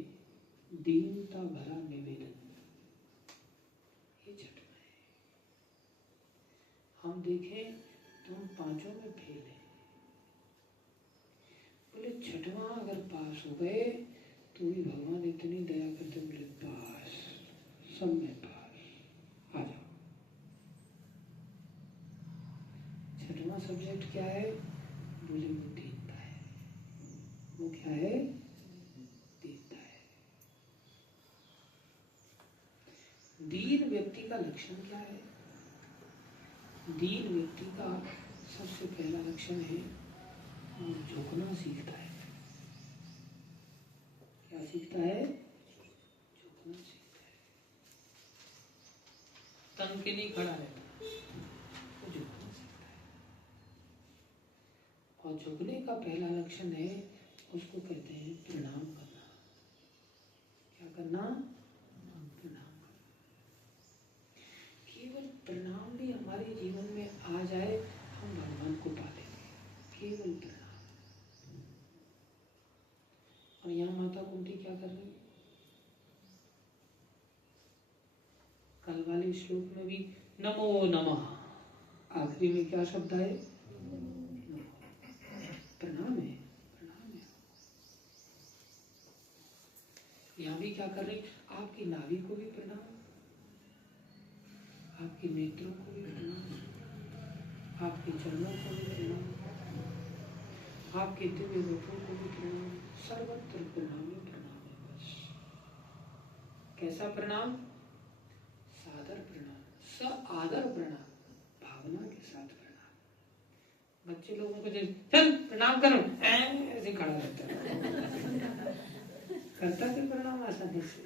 दीनता भरा निवेदन। ये छठवां है। हम देखें तो हम पांचों में फेल हैं। बोले छठवां अगर पास हो गए तो भी भगवान इतनी दया करते, बोले पास, सब में पास, आ जाओ। छठवां सब्जेक्ट क्या है? बोले वो दीनता है। वो क्या है? दीनता है। दीन व्यक्ति का लक्षण क्या है? दीन व्यक्ति का सबसे पहला लक्षण है वो झुकना सीखता है। क्या सीखता है? झुकना सीखता है। तन के नहीं खड़ा रहता, वो झुकना सीखता है। और झुकने का पहला लक्षण है, उसको कहते हैं प्रणाम करना। क्या करना? प्रणाम करना। केवल प्रणाम भी हमारे जीवन में आ जाए, हम भगवान को पा लेंगे। केवल प्रणाम। और यहाँ माता कुंती क्या कर रही है? कल वाले श्लोक में भी नमो नमः, आखिरी में क्या शब्द है? प्रणाम है, प्रणाम है। यहाँ भी क्या कर रही? आपकी नाभि को भी प्रणाम, आपके नेत्रों को भी प्रणाम, आपके चरणों को भी प्रणाम, आपके दिव्य रूपों को भी प्रणाम। सर्वत्र प्रणाम ही प्रणाम है बस। कैसा प्रणाम? सादर प्रणाम, आदर प्रणाम, भावना के साथ प्रणाम। बच्चे लोगों को चल प्रणाम करो, ऐसे खड़ा रहता है। करता कि प्रणाम आसानी से?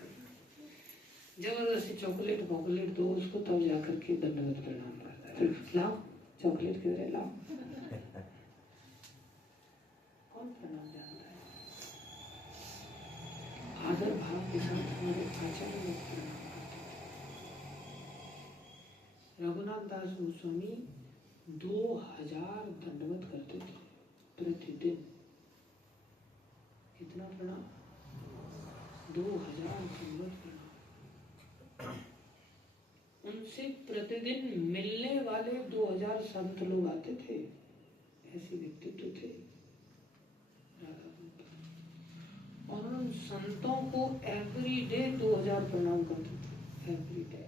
जबरदस्ती चॉकलेट वॉकलेट दो उसको, तब जाकर के दंडवत प्रणाम करता है। लाओ चॉकलेट किधर है, लाओ। कौन प्रणाम जानता है? आदर भाव के साथ हमारे आचार्य लोग प्रणाम करते थे। रघुनाथ दास गोस्वामी 2000 दंडवत करते थे प्रतिदिन। कितना प्रणाम? 2000 दंडवत प्रणाम। उनसे प्रतिदिन मिलने वाले 2000 संत लोग आते थे। ऐसे व्यक्तित्व थे राधा कुंड। और उन संतों को एवरी डे 2000 प्रणाम करते थे, एवरी डे।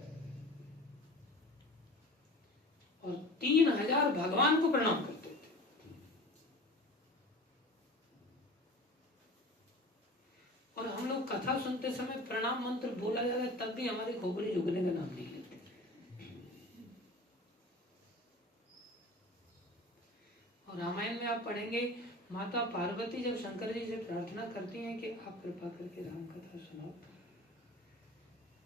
और 3000 भगवान को प्रणाम करते थे। और हम लोग कथा सुनते समय प्रणाम मंत्र बोला जा रहा है, तब भी हमारी खोपड़ी झुकने का नाम नहीं लेते। और रामायण में आप पढ़ेंगे, माता पार्वती जब शंकर जी से प्रार्थना करती हैं कि आप कृपा करके राम कथा सुनाओ,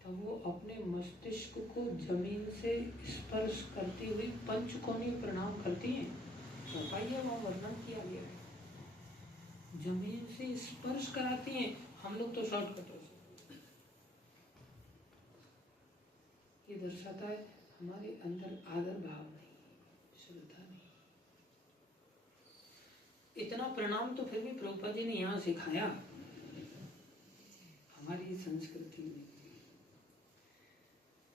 तब वो अपने मस्तिष्क को जमीन से स्पर्श करती हुई पंचकोणीय प्रणाम करती हैं। चौपाइया वहां वर्णन किया गया है। जमीन से स्पर्श कराती हैं। हम लोग तो शॉर्टकटों से। ये दर्शाता है हमारे अंदर आदर भाव नहीं, श्रद्धा नहीं। इतना प्रणाम तो फिर भी प्रभुपाद जी ने यहाँ सिखाया हमारी संस्कृति में,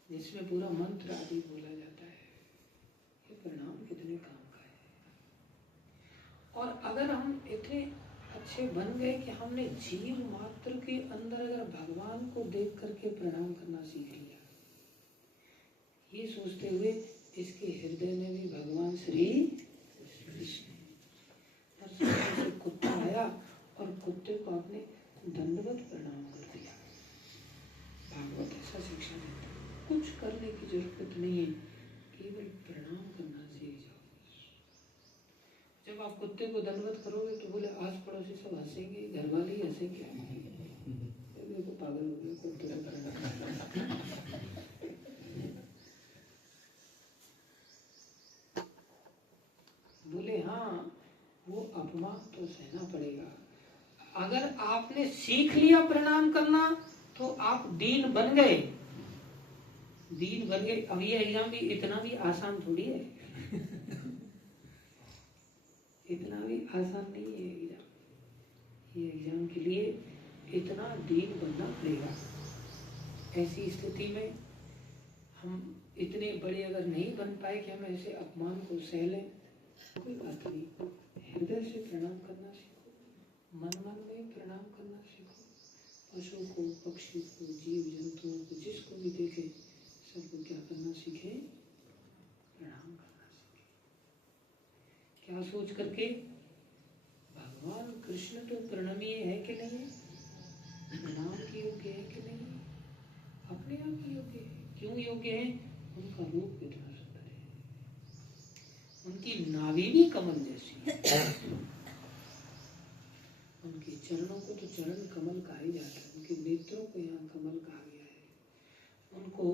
जिसमें पूरा मंत्र आदि बोला जाता है। ये प्रणाम कितने काम का है। और अगर हम इतने अच्छे बन गए कि हमने जीव मात्र के अंदर अगर भगवान को देख करके प्रणाम करना सीख लिया, ये सोचते हुए इसके हृदय में भी भगवान श्री कृष्ण, और कुत्ता आया और कुत्ते को आपने दंडवत प्रणाम कर दिया। भागवत ऐसा शिक्षा देता है, कुछ करने की जरूरत नहीं है, केवल प्रणाम करना सीख जाओ। जब आप कुत्ते को दंडवत करोगे तो बोले आस पड़ोसी सब हंसेंगे, घर वाले ही हंसेंगे। देखो को तुरंत प्रणाम। बोले हाँ, वो अपमान तो सहना पड़ेगा। अगर आपने सीख लिया प्रणाम करना तो आप दीन बन गए, दीन बन गए। अब ये एग्जाम भी इतना भी आसान थोड़ी है, इतना भी आसान नहीं है एग्जाम। ये एग्जाम के लिए इतना दीन बनना पड़ेगा। ऐसी स्थिति में हम इतने बड़े अगर नहीं बन पाए कि हम ऐसे अपमान को सह लें, कोई बात नहीं। हृदय से प्रणाम करना सीखो, मन मन में प्रणाम करना सीखो। पशु को, पक्षी को, जीव जंतुओं को, जिसको भी देखे सबको क्या करना सीखे, प्रणाम करना सीखे। क्या सोच करके, भगवान कृष्ण तो प्रणमीय है कि नहीं है, प्रणाम के योग्य है कि नहीं है, अपने आप ही योग्य है। क्यों योग्य है? उनका रूप कितना सुंदर है, उनकी नाभि भी कमल जैसी है। उनके चरणों को तो चरण कमल कहा ही जाता है, उनके नेत्रों को यहाँ कमल कहा गया है। उनको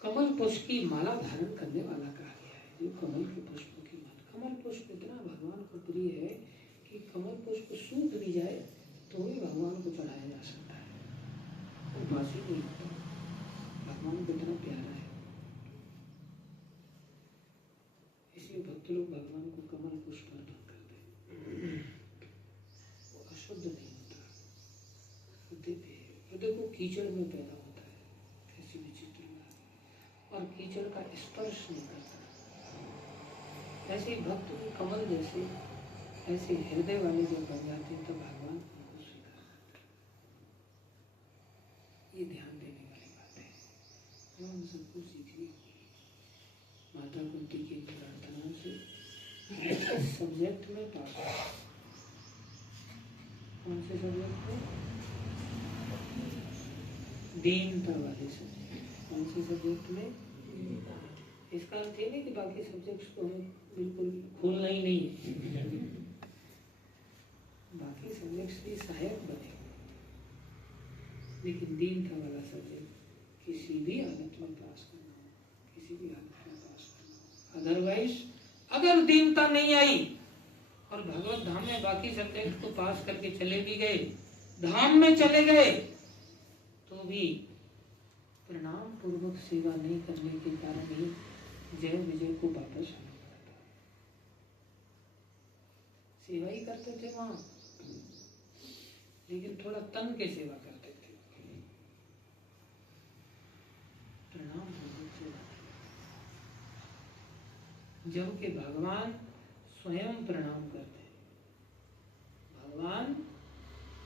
कमल पुष्प की माला धारण करने वाला कहा गया है, जो कमल के पुष्पों की माला। कमल पुष्प इतना भगवान को प्रिय है कि कमल पुष्प सूख भी जाए तो भी भगवान को चढ़ाया जा सकता है, वो बासी नहीं होता। भगवान को इतना प्यारा है, इसलिए भक्त लोग भगवान को कमल पुष्प अर्पण करते हैं। वो अशुद्ध नहीं होता, हृदय को कीचड़ में पैदा होता है, कैसी विचित्र बात। और कीचड़ का स्पर्श नहीं करता। ऐसे भक्त भी कमल जैसे, ऐसे हृदय वाले जब बन जाते हैं तो भगवान उनको स्वीकार करते हैं। ये ध्यान देने वाली बात है, जो हम सबको सीखनी होगी। माता कुंती की प्रार्थना से सब्जेक्ट में पास। कौन से सब्जेक्ट में? दीनता वाले सब्जेक्ट। कौन से सब्जेक्ट में? इसका अर्थ ये नहीं कि बाकी सब्जेक्ट्स को हमें बिल्कुल खोलना ही नहीं है। बाकी सब्जेक्ट्स भी सहायक बने, लेकिन दीनता वाला सब्जेक्ट किसी भी हालत में पास करना हो, किसी भी हालत में पास करना हो। अदरवाइज अगर दीनता नहीं आई और भगवत धाम में बाकी सब्जेक्ट को पास करके चले भी गए, धाम में चले गए, तो भी प्रणाम पूर्वक सेवा नहीं करने के कारण ही जय विजय को वापस आना पड़ा था। सेवा ही करते थे वहां, लेकिन थोड़ा तन के सेवा करते थे, प्रणाम पूर्वक सेवा। जबकि भगवान स्वयं प्रणाम करते हैं, भगवान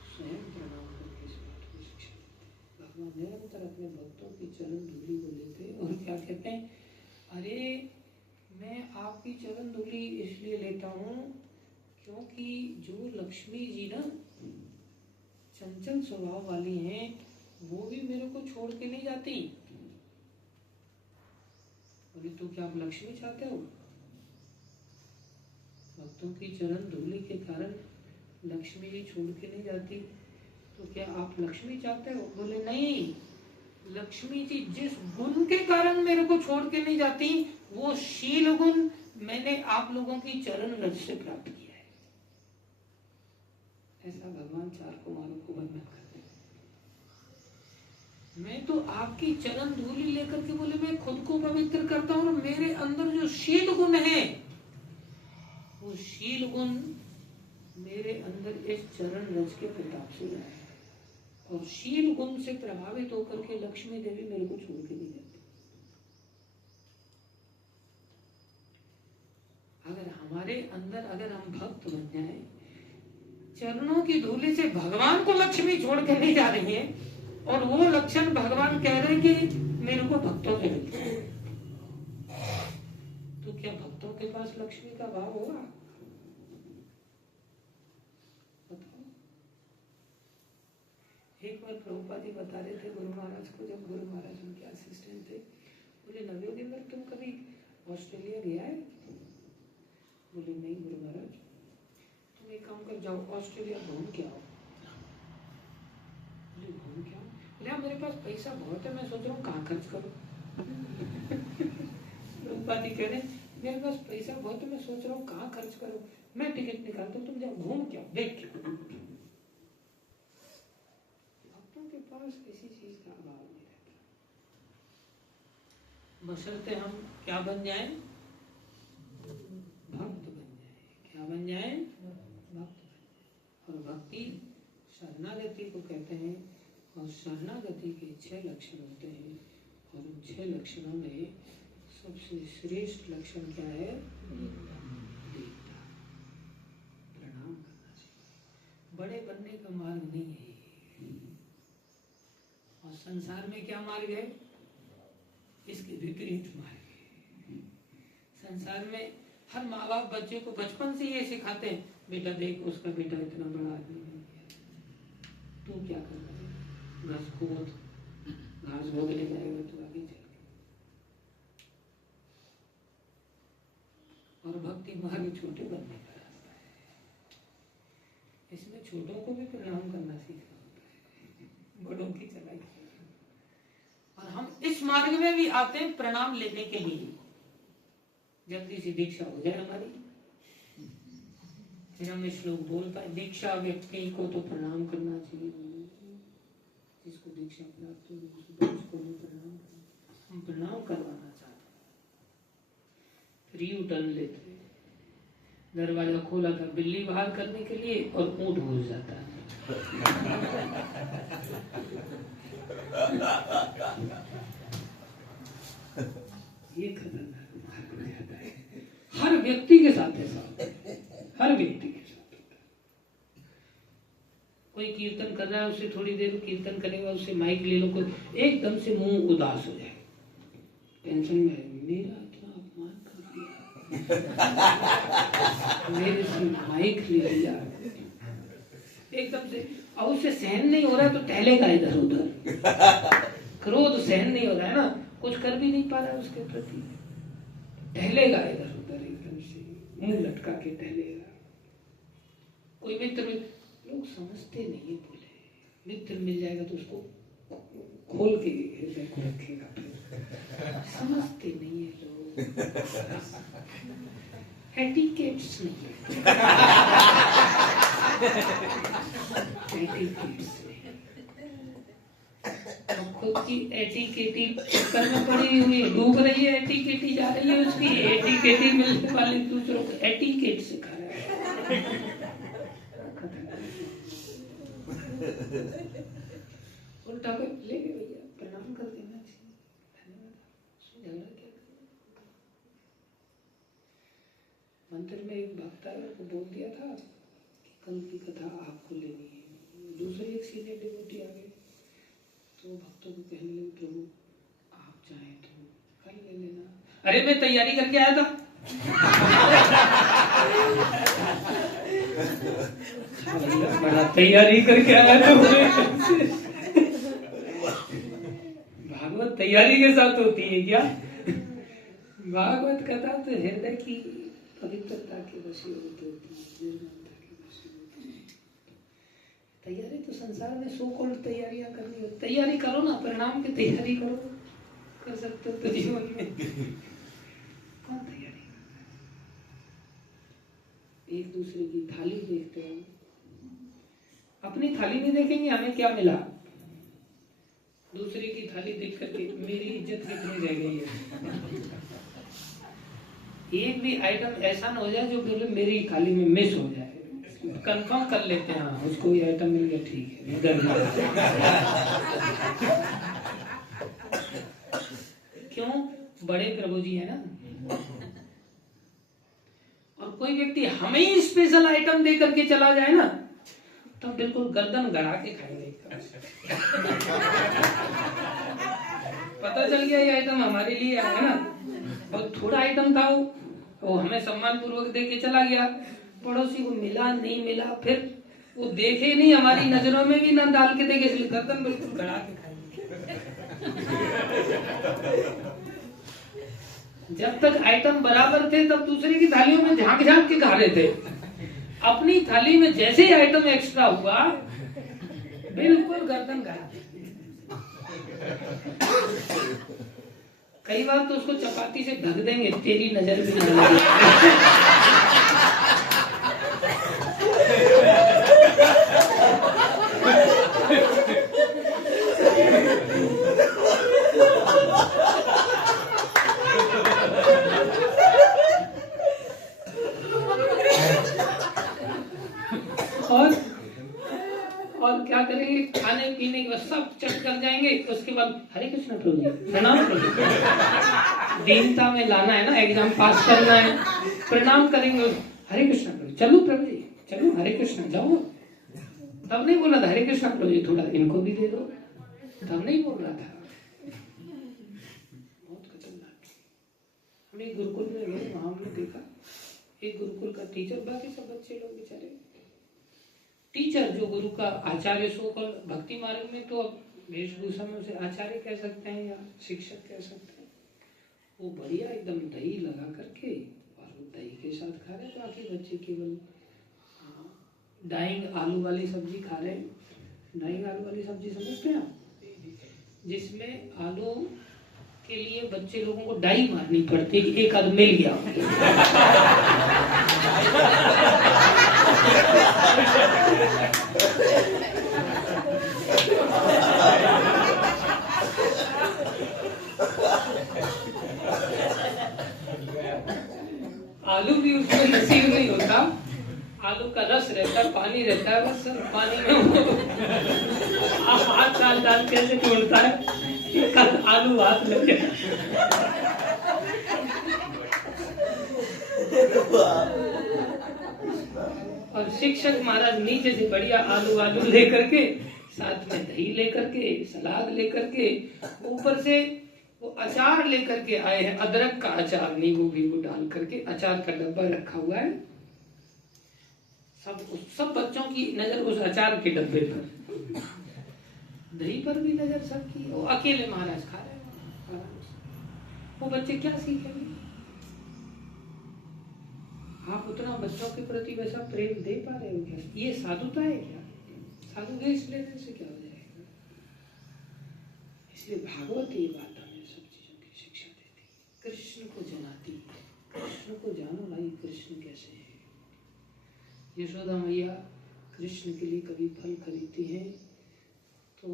स्वयं प्रणाम करके इस बात को शिक्षा देते हैं। भगवान निरंतर अपने भक्तों की चरण धूलि को लेते और क्या कहते हैं, अरे मैं आपकी चरण धूलि इसलिए लेता हूँ क्योंकि जो लक्ष्मी जी ना चंचल स्वभाव वाली हैं, वो भी मेरे को छोड़ के नहीं जाती। बोले तो क्या आप लक्ष्मी चाहते हो? भक्तों की चरण धूलि के कारण लक्ष्मी जी छोड़ के नहीं जाती, तो क्या आप लक्ष्मी चाहते हो? बोले नहीं, लक्ष्मी जी जिस गुण के कारण मेरे को छोड़ के नहीं जाती, वो शील गुण मैंने आप लोगों की चरण रज से प्राप्त किया है। ऐसा भगवान चार कुमारों को वर्णन करते हैं। मैं तो आपकी चरण धूलि लेकर के बोले मैं खुद को पवित्र करता हूँ, और मेरे अंदर जो शील गुण है, वो शील गुण मेरे अंदर इस चरण रज के प्रताप से आया है। और शील गुण से प्रभावित होकर के लक्ष्मी देवी मेरे को छोड़ के नहीं जाती। अगर हमारे अंदर अगर हम भक्त बन जाए, चरणों की धूलि से भगवान को लक्ष्मी छोड़ के नहीं जा रही है, और वो लक्षण भगवान कह रहे हैं कि मेरे को भक्तों से मिलते हैं, तो क्या भक्तों के पास लक्ष्मी का भाव होगा? एक बार प्रभुपाद जी बता रहे थे गुरु महाराज को, जब गुरु महाराज उनके असिस्टेंट थे, बोले नवयोगेंद्र तुम कभी ऑस्ट्रेलिया गया है? बोले नहीं गुरु महाराज। तुम एक काम कर जाओ, ऑस्ट्रेलिया घूम के आओ। बोले तू घूम क्या? बोले मेरे पास पैसा बहुत है, मैं सोच रहा हूँ कहाँ खर्च करूँ। प्रभुपाद जी कह रहे मेरे पास पैसा बहुत है, मैं सोच रहा हूँ कहाँ खर्च करूँ। मैं टिकट निकालता हूँ, तुम जाओ घूम क्या, देख क्या। भक्तों के पास किसी चीज का अभाव नहीं रहता, बशर्ते हम क्या बन जाएं, भक्त बन जाएं। क्या बन जाएं? भक्त बन जाएं। और भक्ति शरणागति को कहते हैं। और शरणागति के 6 लक्षण होते हैं। और उन 6 लक्षणों में सबसे श्रेष्ठ लक्षण क्या है? दीनता। प्रणाम करना चाहिए। बड़े बनने का मार्ग नहीं है। और संसार में क्या मार्ग है? इसके विपरीत मार्ग है। संसार में हर माँ बाप बच्चे को बचपन से ये सिखाते हैं, बेटा देख उसका बेटा इतना बड़ा आदमी बन गया, तू क्या करना है? घास खोद, घास भोगने जाएगा तो आगे चल। और भक्ति मार्ग छोटे बनने का रास्ता है। इसमें छोटों को भी प्रणाम करना सीखना होता है, बड़ों की चलाई। और हम इस मार्ग में भी आते हैं प्रणाम लेने के लिए। जल्दी से दीक्षा हो जाए हमारी, फिर हम श्लोक बोल पाए। दीक्षा व्यक्ति को तो प्रणाम करना चाहिए, जिसको दीक्षा प्राप्त हो उसको भी प्रणाम करना। हम प्रणाम करवाना चाहते हैं। फिर यू टर्न लेते हैं। दरवाजा खोला था बिल्ली बाहर करने के लिए और ऊंट घुस जाता है। ये खतरनाक मार्ग में आता है। हर व्यक्ति के साथ ऐसा होता है, हर व्यक्ति के साथ होता है। कोई कीर्तन कर रहा है, उसे थोड़ी देर कीर्तन करेगा, उससे माइक ले लो, कोई एकदम से मुंह उदास हो जाए, टेंशन में है, मेरा इतना अपमान कर दिया, मेरे से माइक ले लिया एकदम से। और उसे सहन नहीं हो रहा तो टहलेगा इधर उधर। क्रोध सहन नहीं हो रहा है ना, कुछ कर भी नहीं पा रहा है उसके प्रति, टहलेगा इधर उधर एकदम से, मुंह लटका के टहलेगा। कोई मित्र, लोग समझते नहीं है, बोले मित्र मिल जाएगा तो उसको खोल के हृदय को रखेगा, समझते नहीं है लोग, एटिकेट्स नहीं है। एटिकेट्स खुद की एटिकेटी चक्कर में पड़ी हुई है, डूब रही है, एटिकेटी जा रही है उसकी, एटिकेटी मिलने वाले दूसरों को एटिकेट सिखा रहा है। उल्टा को ले गए भैया, प्रणाम कर देना चाहिए, धन्यवाद, झगड़ा क्या करना। मंदिर में एक भक्त आया को बोल दिया था कि कल की कथा आपको लेनी है। दूसरे एक सीनियर डिवोटी आ गए तो भक्तों को कहने लगे प्रभु आप चाहें तो कल ले लेना। अरे मैं तैयारी करके आया था। बड़ा तैयारी करके आया था। भागवत तैयारी के साथ होती है क्या? भागवत कथा तो हृदय की पवित्रता के वशीभूत होती है, निर्मलता के वशीभूत होती है। तैयारी तो संसार में सो कॉल्ड तैयारियां करनी हो, तैयारी करो ना, परिणाम की तैयारी करो, कर सकते हो तो जीवन में। कौन तैयारी करता है? एक दूसरे की थाली देखते हैं, अपनी थाली नहीं देखेंगे हमें क्या मिला, दूसरे की थाली देख करके मेरी इज्जत कितनी रह गई है। एक भी आइटम ऐसा ना हो जाए जो बोले मेरी थाली में मिस हो जाए, कंफर्म कर लेते हैं, हाँ उसको ये आइटम मिल गया, ठीक है इधर। क्यों? बड़े प्रभु जी है ना। और कोई व्यक्ति हमें ही स्पेशल आइटम दे करके चला जाए ना, तो बिल्कुल गर्दन गड़ा के खाएंगे। पता चल गया ये आइटम हमारे लिए है ना, और थोड़ा आइटम था वो हमें सम्मान पूर्वक दे के चला गया, पड़ोसी को मिला नहीं मिला, फिर वो देखे नहीं, हमारी नजरों में भी ना डाल के देखे, इसलिए गर्दन बिल्कुल गड़ा के खाएंगे। जब तक आइटम बराबर थे तब दूसरे की थालियों में झांक झांक के खा रहे थे। अपनी थाली में जैसे ही आइटम एक्स्ट्रा हुआ बिल्कुल गर्दन खराब। कई बार तो उसको चपाती से ढक देंगे, तेरी नजर भी नहीं लगेगी। और क्या करेंगे, खाने पीने के बाद सब चट कर जाएंगे, उसके बाद हरे कृष्ण प्रभु जी, प्रणाम प्रभु जी। दीनता में लाना है ना, एग्जाम पास करना है, प्रणाम करेंगे, हरे कृष्ण प्रभु, चलो प्रभु जी, चलो हरे कृष्ण, जाओ। तब नहीं बोला था हरे कृष्ण प्रभु जी, थोड़ा इनको भी दे दो, तब नहीं बोल रहा था। बहुत खतरनाक। हमने गुरुकुल में गए, वहां हमने देखा एक गुरुकुल का टीचर, बाकी सब बच्चे लोग बेचारे, टीचर जो गुरु का आचार्य सो भक्ति मार्ग में तो अब वेशभूषा में उसे आचार्य कह सकते हैं या शिक्षक कह सकते हैं। वो बढ़िया एकदम दही लगा करके और वो दही के साथ खा रहे, बाकी बच्चे केवल डाइंग आलू वाली सब्जी खा रहे हैं। डाइंग आलू वाली सब्जी समझते हैं आप, जिसमें आलू के लिए बच्चे लोगों को डाई मारनी पड़ती है कि एक आध मिल गया। आलू भी उसको नसीब नहीं होता, आलू का रस रहता है, पानी रहता है, बस पानी में हाथ डाल डाल कैसे तोड़ता है, आलू हाथ लग गया। और शिक्षक महाराज नीचे से बढ़िया आलू आलू लेकर के, साथ में दही लेकर के, सलाद लेकर के, ऊपर से वो अचार लेकर के आए हैं, अदरक का अचार, नींबू वीबू डाल करके अचार का डब्बा रखा हुआ है। सब बच्चों की नजर उस अचार के डब्बे पर, दही पर भी नजर सबकी। वो अकेले महाराज खा रहे हैं, वो बच्चे क्या सीखेंगे? आप उतना बच्चों के प्रति वैसा प्रेम दे पा रहे हो क्या? ये साधुता है क्या? साधु वेश लेने से क्या हो जाएगा? इसलिए भागवत ये बात हमें सब चीजों की शिक्षा देती, कृष्ण को जनाती, कृष्ण को जानो भाई, कृष्ण कैसे है। यशोदा मैया कृष्ण के लिए कभी फल खरीदती हैं तो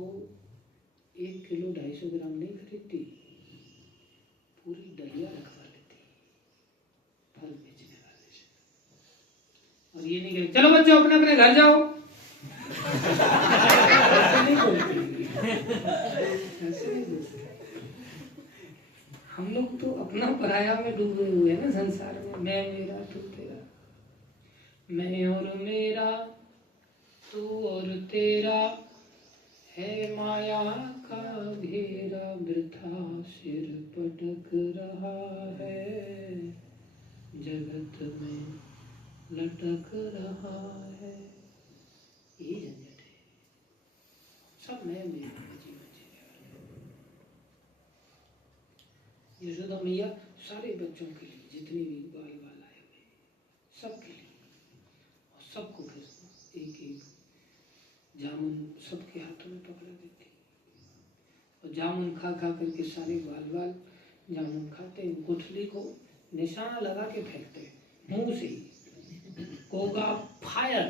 1 किलो 250 ग्राम नहीं खरीदती, पूरी डलिया रखवा लेती फल बेचने वाले से। और ये नहीं कहती चलो बच्चों अपने अपने घर जाओ, ऐसे नहीं बोलती, ऐसे नहीं बोलती। हम लोग तो अपना पराया में डूबे हुए हैं ना संसार में, मैं मेरा तू तेरा, मैं और मेरा तू और तेरा, है माया का घेरा, वृथा सिर पटक रहा है, जगत में लटक रहा है। यही झंझट है, सब मैं मेरा जीवन जीने वाले। यशोदा मैया सारे बच्चों के लिए, जितने भी बाल बाल आए हुए सबके लिए, और सबको फिर एक एक जामुन सबके हाथों में पकड़ा देती, और जामुन खा खा करके सारे बाल बाल जामुन खाते, गुठली को निशाना लगा के फेंकते मुंह से ही, होगा फायर।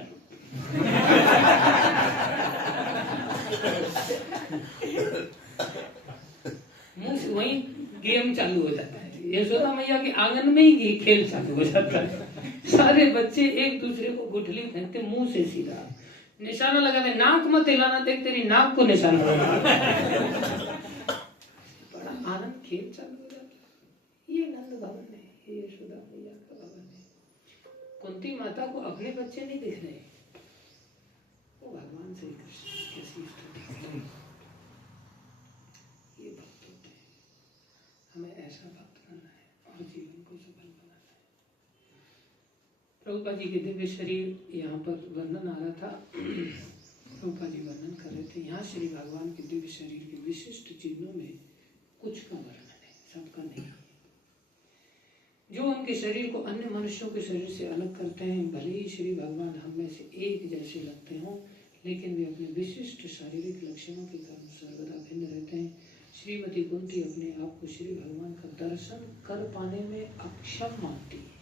मुंह से वहीं गेम चालू हो जाता है। यशोदा मैया के आंगन में ही खेल चालू हो जाता है। सारे बच्चे एक दूसरे को गुठली फेंकते मुंह से सीधा, निशाना लगाते, नाक मत हिलाना, देख तेरी नाक को निशाना लगा। बड़ा आनंद खेल चालू हो जाता है। ये नंद भवन है, ये यशोदा मैया का भवन है। कुंती माता को अपने बच्चे नहीं दिख रहे, वो भगवान श्री कृष्ण कैसी स्तुति करते हैं। ये भक्त होते हैं, हमें ऐसा भक्त बनना है और जीवन को सफल बनाना है। प्रभुपाद जी के दिव्य शरीर यहाँ पर वर्णन आ रहा था, प्रभुपाद जी वर्णन कर रहे थे। यहाँ श्री भगवान के दिव्य शरीर के विशिष्ट चिन्हों में कुछ का वर्णन है, सबका नहीं। जो उनके शरीर को अन्य मनुष्यों के शरीर से अलग करते हैं, भले ही श्री भगवान हम में से एक जैसे लगते हों, लेकिन वे अपने विशिष्ट शारीरिक लक्षणों के कारण सर्वदा भिन्न रहते हैं। श्रीमती कुंती अपने आप को श्री भगवान का दर्शन कर पाने में अक्षम मानती है,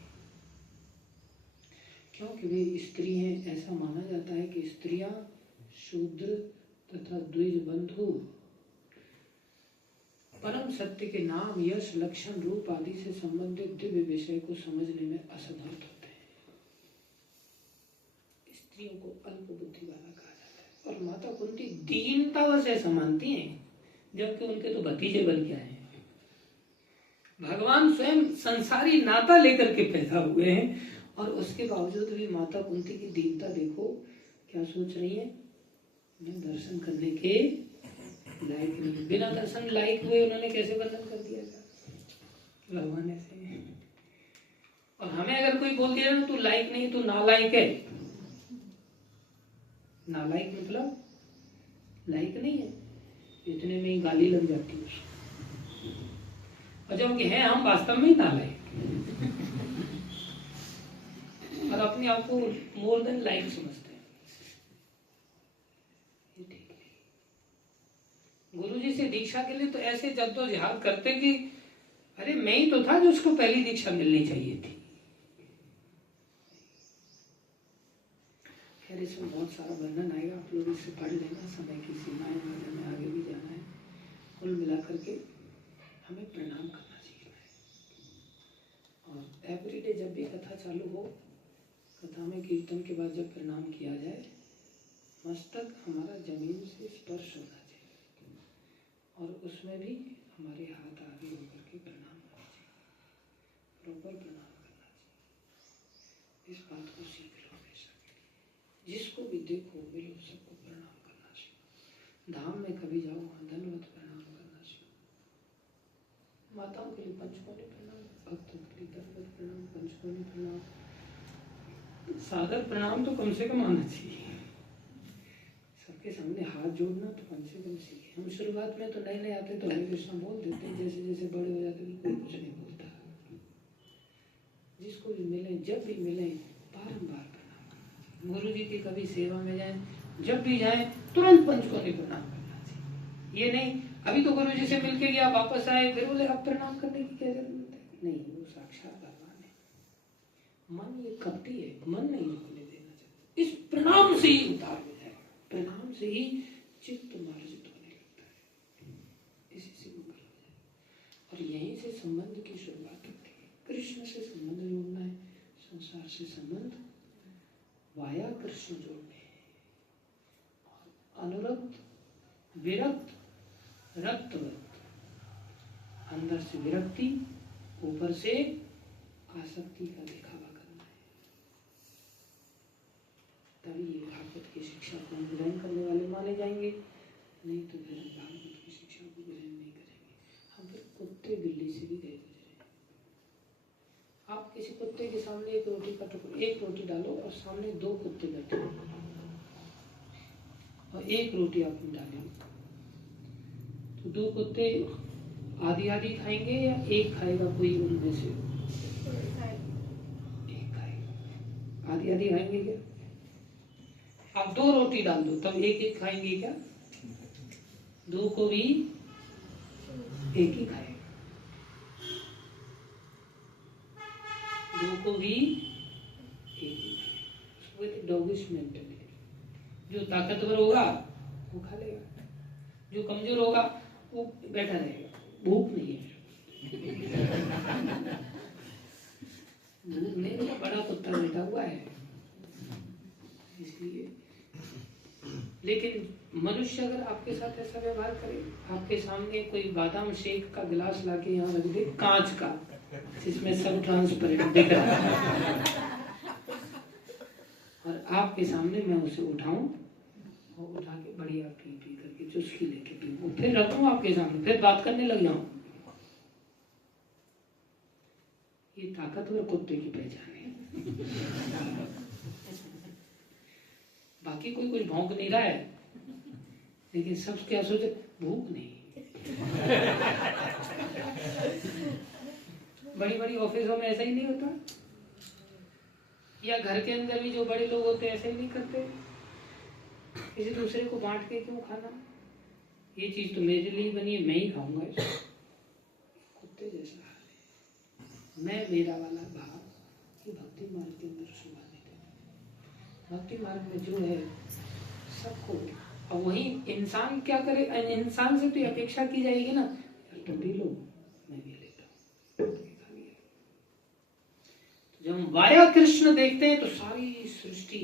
क्योंकि वे स्त्री हैं। ऐसा माना जाता है कि स्त्रियां शूद्र तथा द्विज बंधु परम सत्य के नाम, यश, लक्षण, रूप आदि से संबंधित दिव्य विषय को समझने में असमर्थ होते हैं। स्त्रियों को अल्प बुद्धि वाला कहा जाता है। और माता कुंती दीनता से मानती हैं, जबकि उनके तो भतीजे बन के आए हैं। भगवान स्वयं संसारी नाता लेकर के पैदा हुए हैं, और उसके बावजूद भी माता कुंती की दीनता देखो। क्या सोच रही है? मैं दर्शन करने के लायक नहीं। बिना दर्शन लायक हुए उन्होंने कैसे वर्णन कर दिया था? भगवान ऐसे हैं। और हमें अगर कोई बोल दिया ना तू लायक नहीं, तू नालायक है। नालायक मतलब लायक नहीं है, इतने में ही गाली लग जाती है उसको। और जब हैं हम वास्तव में ही नालायक और अपने आप को मोर देन लायक समझते हैं। ये ठीक है। गुरुजी से दीक्षा के लिए तो ऐसे जद्दोजहद करते कि अरे मैं ही तो था जो उसको पहली दीक्षा मिलनी चाहिए थी। खैर इसमें बहुत सारा वर्णन आएगा, आप लोग इससे पढ़ लेना। समय की सीमाएं में आगे भी जाना है। कुल मिलाकर के हमें प्रणाम करना सीखना है। और एवरीडे जब भी कथा चालू हो, कथा में कीर्तन के बाद जब प्रणाम किया जाए, मस्तक हमारा जमीन से स्पर्श होना चाहिए, और उसमें भी हमारे हाथ आगे होकर के प्रणाम करना चाहिए, प्रॉपर प्रणाम करना चाहिए। इस बात को सीख लो हमेशा के लिए। जिसको भी देखो मिलो सबको प्रणाम करना सीखो। धाम में कभी जाओ वहाँ धन्यवाद प्रणाम करना सीखो। माताओं के लिए पंचकोणी प्रणाम, भक्तों के लिए धन्यवाद प्रणाम, पंचकोणी प्रणाम, सादर प्रणाम तो कम से कम आना चाहिए। सबके सामने हाथ जोड़ना तो कम से कम सीखे। हम शुरुआत में तो नए नए आते तो हरे कृष्णा बोल देते हैं, जैसे जैसे बड़े हो जाते हैं कोई कुछ नहीं बोलता। जिसको भी मिले, जब भी मिले, बारंबार प्रणाम करना चाहिए। गुरु जी की कभी सेवा में जाए, जब भी जाए तुरंत पंचकोणी प्रणाम करना चाहिए। ये नहीं अभी तो गुरु जी से मिलके गया, वापस आए, फिर बोले अब प्रणाम करने की क्या जरूरत है? नहीं, वो साक्षात भगवान है। मन ये कपटी है, मन नहीं होने देना चाहिए। इस प्रणाम से ही उतार हो जाएगा, प्रणाम से ही चित्त मार्जित होने लगता है। इसी से मंगल हो जाए। और यहीं से संबंध की शुरुआत होती है। कृष्ण से संबंध जोड़ना है, संसार से संबंध वाया कृष्ण जोड़ने हैं। अनुरक्त, विरक्त, रक्तवत, अंदर से विरक्ति, ऊपर से आसक्ति का दिखावा करना है। तभी ये भागवत की शिक्षा को हम ग्रहण करने वाले माने जाएंगे। नहीं तो फिर हम भागवत की शिक्षा को ग्रहण नहीं करेंगे। हम फिर कुत्ते बिल्ली से भी गए गुजरे। आप किसी कुत्ते के सामने एक रोटी का टुकड़ा, एक रोटी डालो और सामने दो कुत्ते बैठे और एक रोटी आपने डाली, तो दो कुत्ते आधी आधी खाएंगे या एक खाएगा? कोई उनमें से एक खाएगा। आधी आधी खाएंगे क्या? आप दो रोटी डाल दो तब एक एक खाएंगे क्या? दो को भी एक ही खाएगा, दो को भी एक ही खाएगा। डॉगिश मेंटालिटी। जो ताकतवर होगा वो खा लेगा, जो कमजोर होगा वो बैठा रहेगा। भूख नहीं है, भूख नहीं, तो बड़ा कुत्ता बैठा हुआ है इसलिए। लेकिन मनुष्य अगर आपके साथ ऐसा व्यवहार करे, आपके सामने कोई बादाम शेक का गिलास लाके यहाँ रख दे, कांच का, जिसमें सब ट्रांसपेरेंट दिख रहा है, और आपके सामने मैं उसे उठाऊं और उठा के बढ़िया पी पी करके चुस्की लेके पीऊं, फिर रखूं आपके सामने, फिर बात करने लग जाऊं, ये ताकतवर कुत्ते की पहचान है। बाकी कोई कुछ भौंक नहीं रहा है, लेकिन सब क्या सोचे? भूख नहीं। बड़ी बड़ी ऑफिसों में ऐसा ही नहीं होता, या घर के अंदर भी जो बड़े लोग होते हैं ऐसे ही नहीं करते। किसी दूसरे को बांट के क्यों खाना? ये चीज तो मेरे लिए बनी है, मैं ही खाऊंगा इसको। कुत्ते जैसा हाल है। मैं मेरा वाला भाव ये भक्ति मार्ग के अंदर समाहित है। भक्ति मार्ग में जो है सबको, और वही इंसान क्या करे, इंसान से तो अपेक्षा की जाएगी ना, तुम भी लो मैं भी लेता हूँ। जब हम वाया कृष्ण देखते हैं तो सारी सृष्टि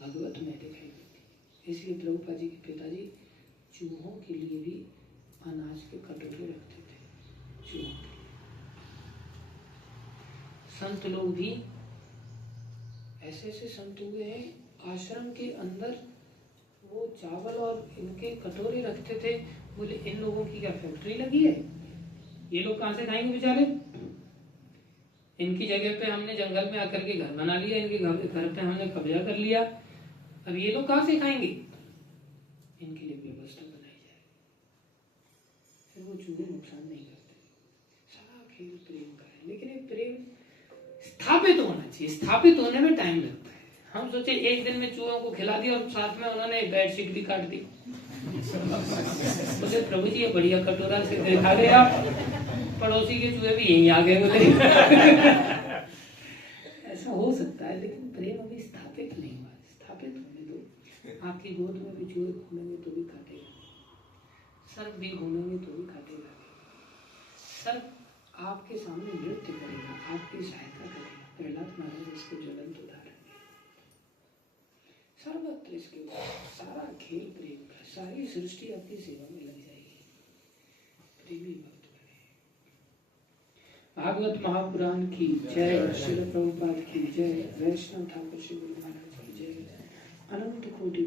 भगवत में दिखाई देती है। इसलिए प्रभुपाद जी के पिताजी चूहों के लिए भी अनाज के कटोरे रखते थे, चूहों के लिए। संत लोग भी ऐसे ऐसे संत हुए हैं, आश्रम के अंदर वो चावल और इनके कटोरे रखते थे। बोले इन लोगों की क्या फैक्ट्री लगी है? ये लोग कहाँ से खाएंगे बेचारे? इनकी जगह पे हमने जंगल में आकर के घर बना लिया, इनके घर पे हमने कब्जा कर लिया, अब ये लोग कहाँ से खाएंगे? इनके लिए व्यवस्था बनाई जाए। फिर वो चूहे नुकसान नहीं करते। सारा खेल प्रेम का है, लेकिन ये प्रेम स्थापित होना चाहिए। स्थापित होने में टाइम लगता है। हम सोचे एक दिन में चूहों को खिला दिया और साथ में उन्होंने बेडशीट भी काट दी। बोले प्रभु जी ये बढ़िया कटोरा से देखा गया, पड़ोसी के चूहे भी यहीं आ गए बोले। ऐसा हो सकता है, लेकिन प्रेम अभी स्थापित नहीं हुआ। स्थापित होने दो। आपकी गोद में भी चूहे घूमेंगे तो भी काटेगा, सर्प भी घूमेंगे तो भी काटेगा। सर्प आपके सामने नृत्य करेगा, आपकी सहायता करेगा। प्रहलाद महाराज इसके ज्वलंत उदाहरण है। सर्वत्र इसके सारा खेल प्रेम का, सारी सृष्टि आपकी सेवा में लग जाएगी। प्रेमी भक्त बने। भागवत महापुराण की जय, श्रील प्रभुपाद की जय, वैष्णव ठाकुर श्री गुरु महाराज की जय, अनंत कोटि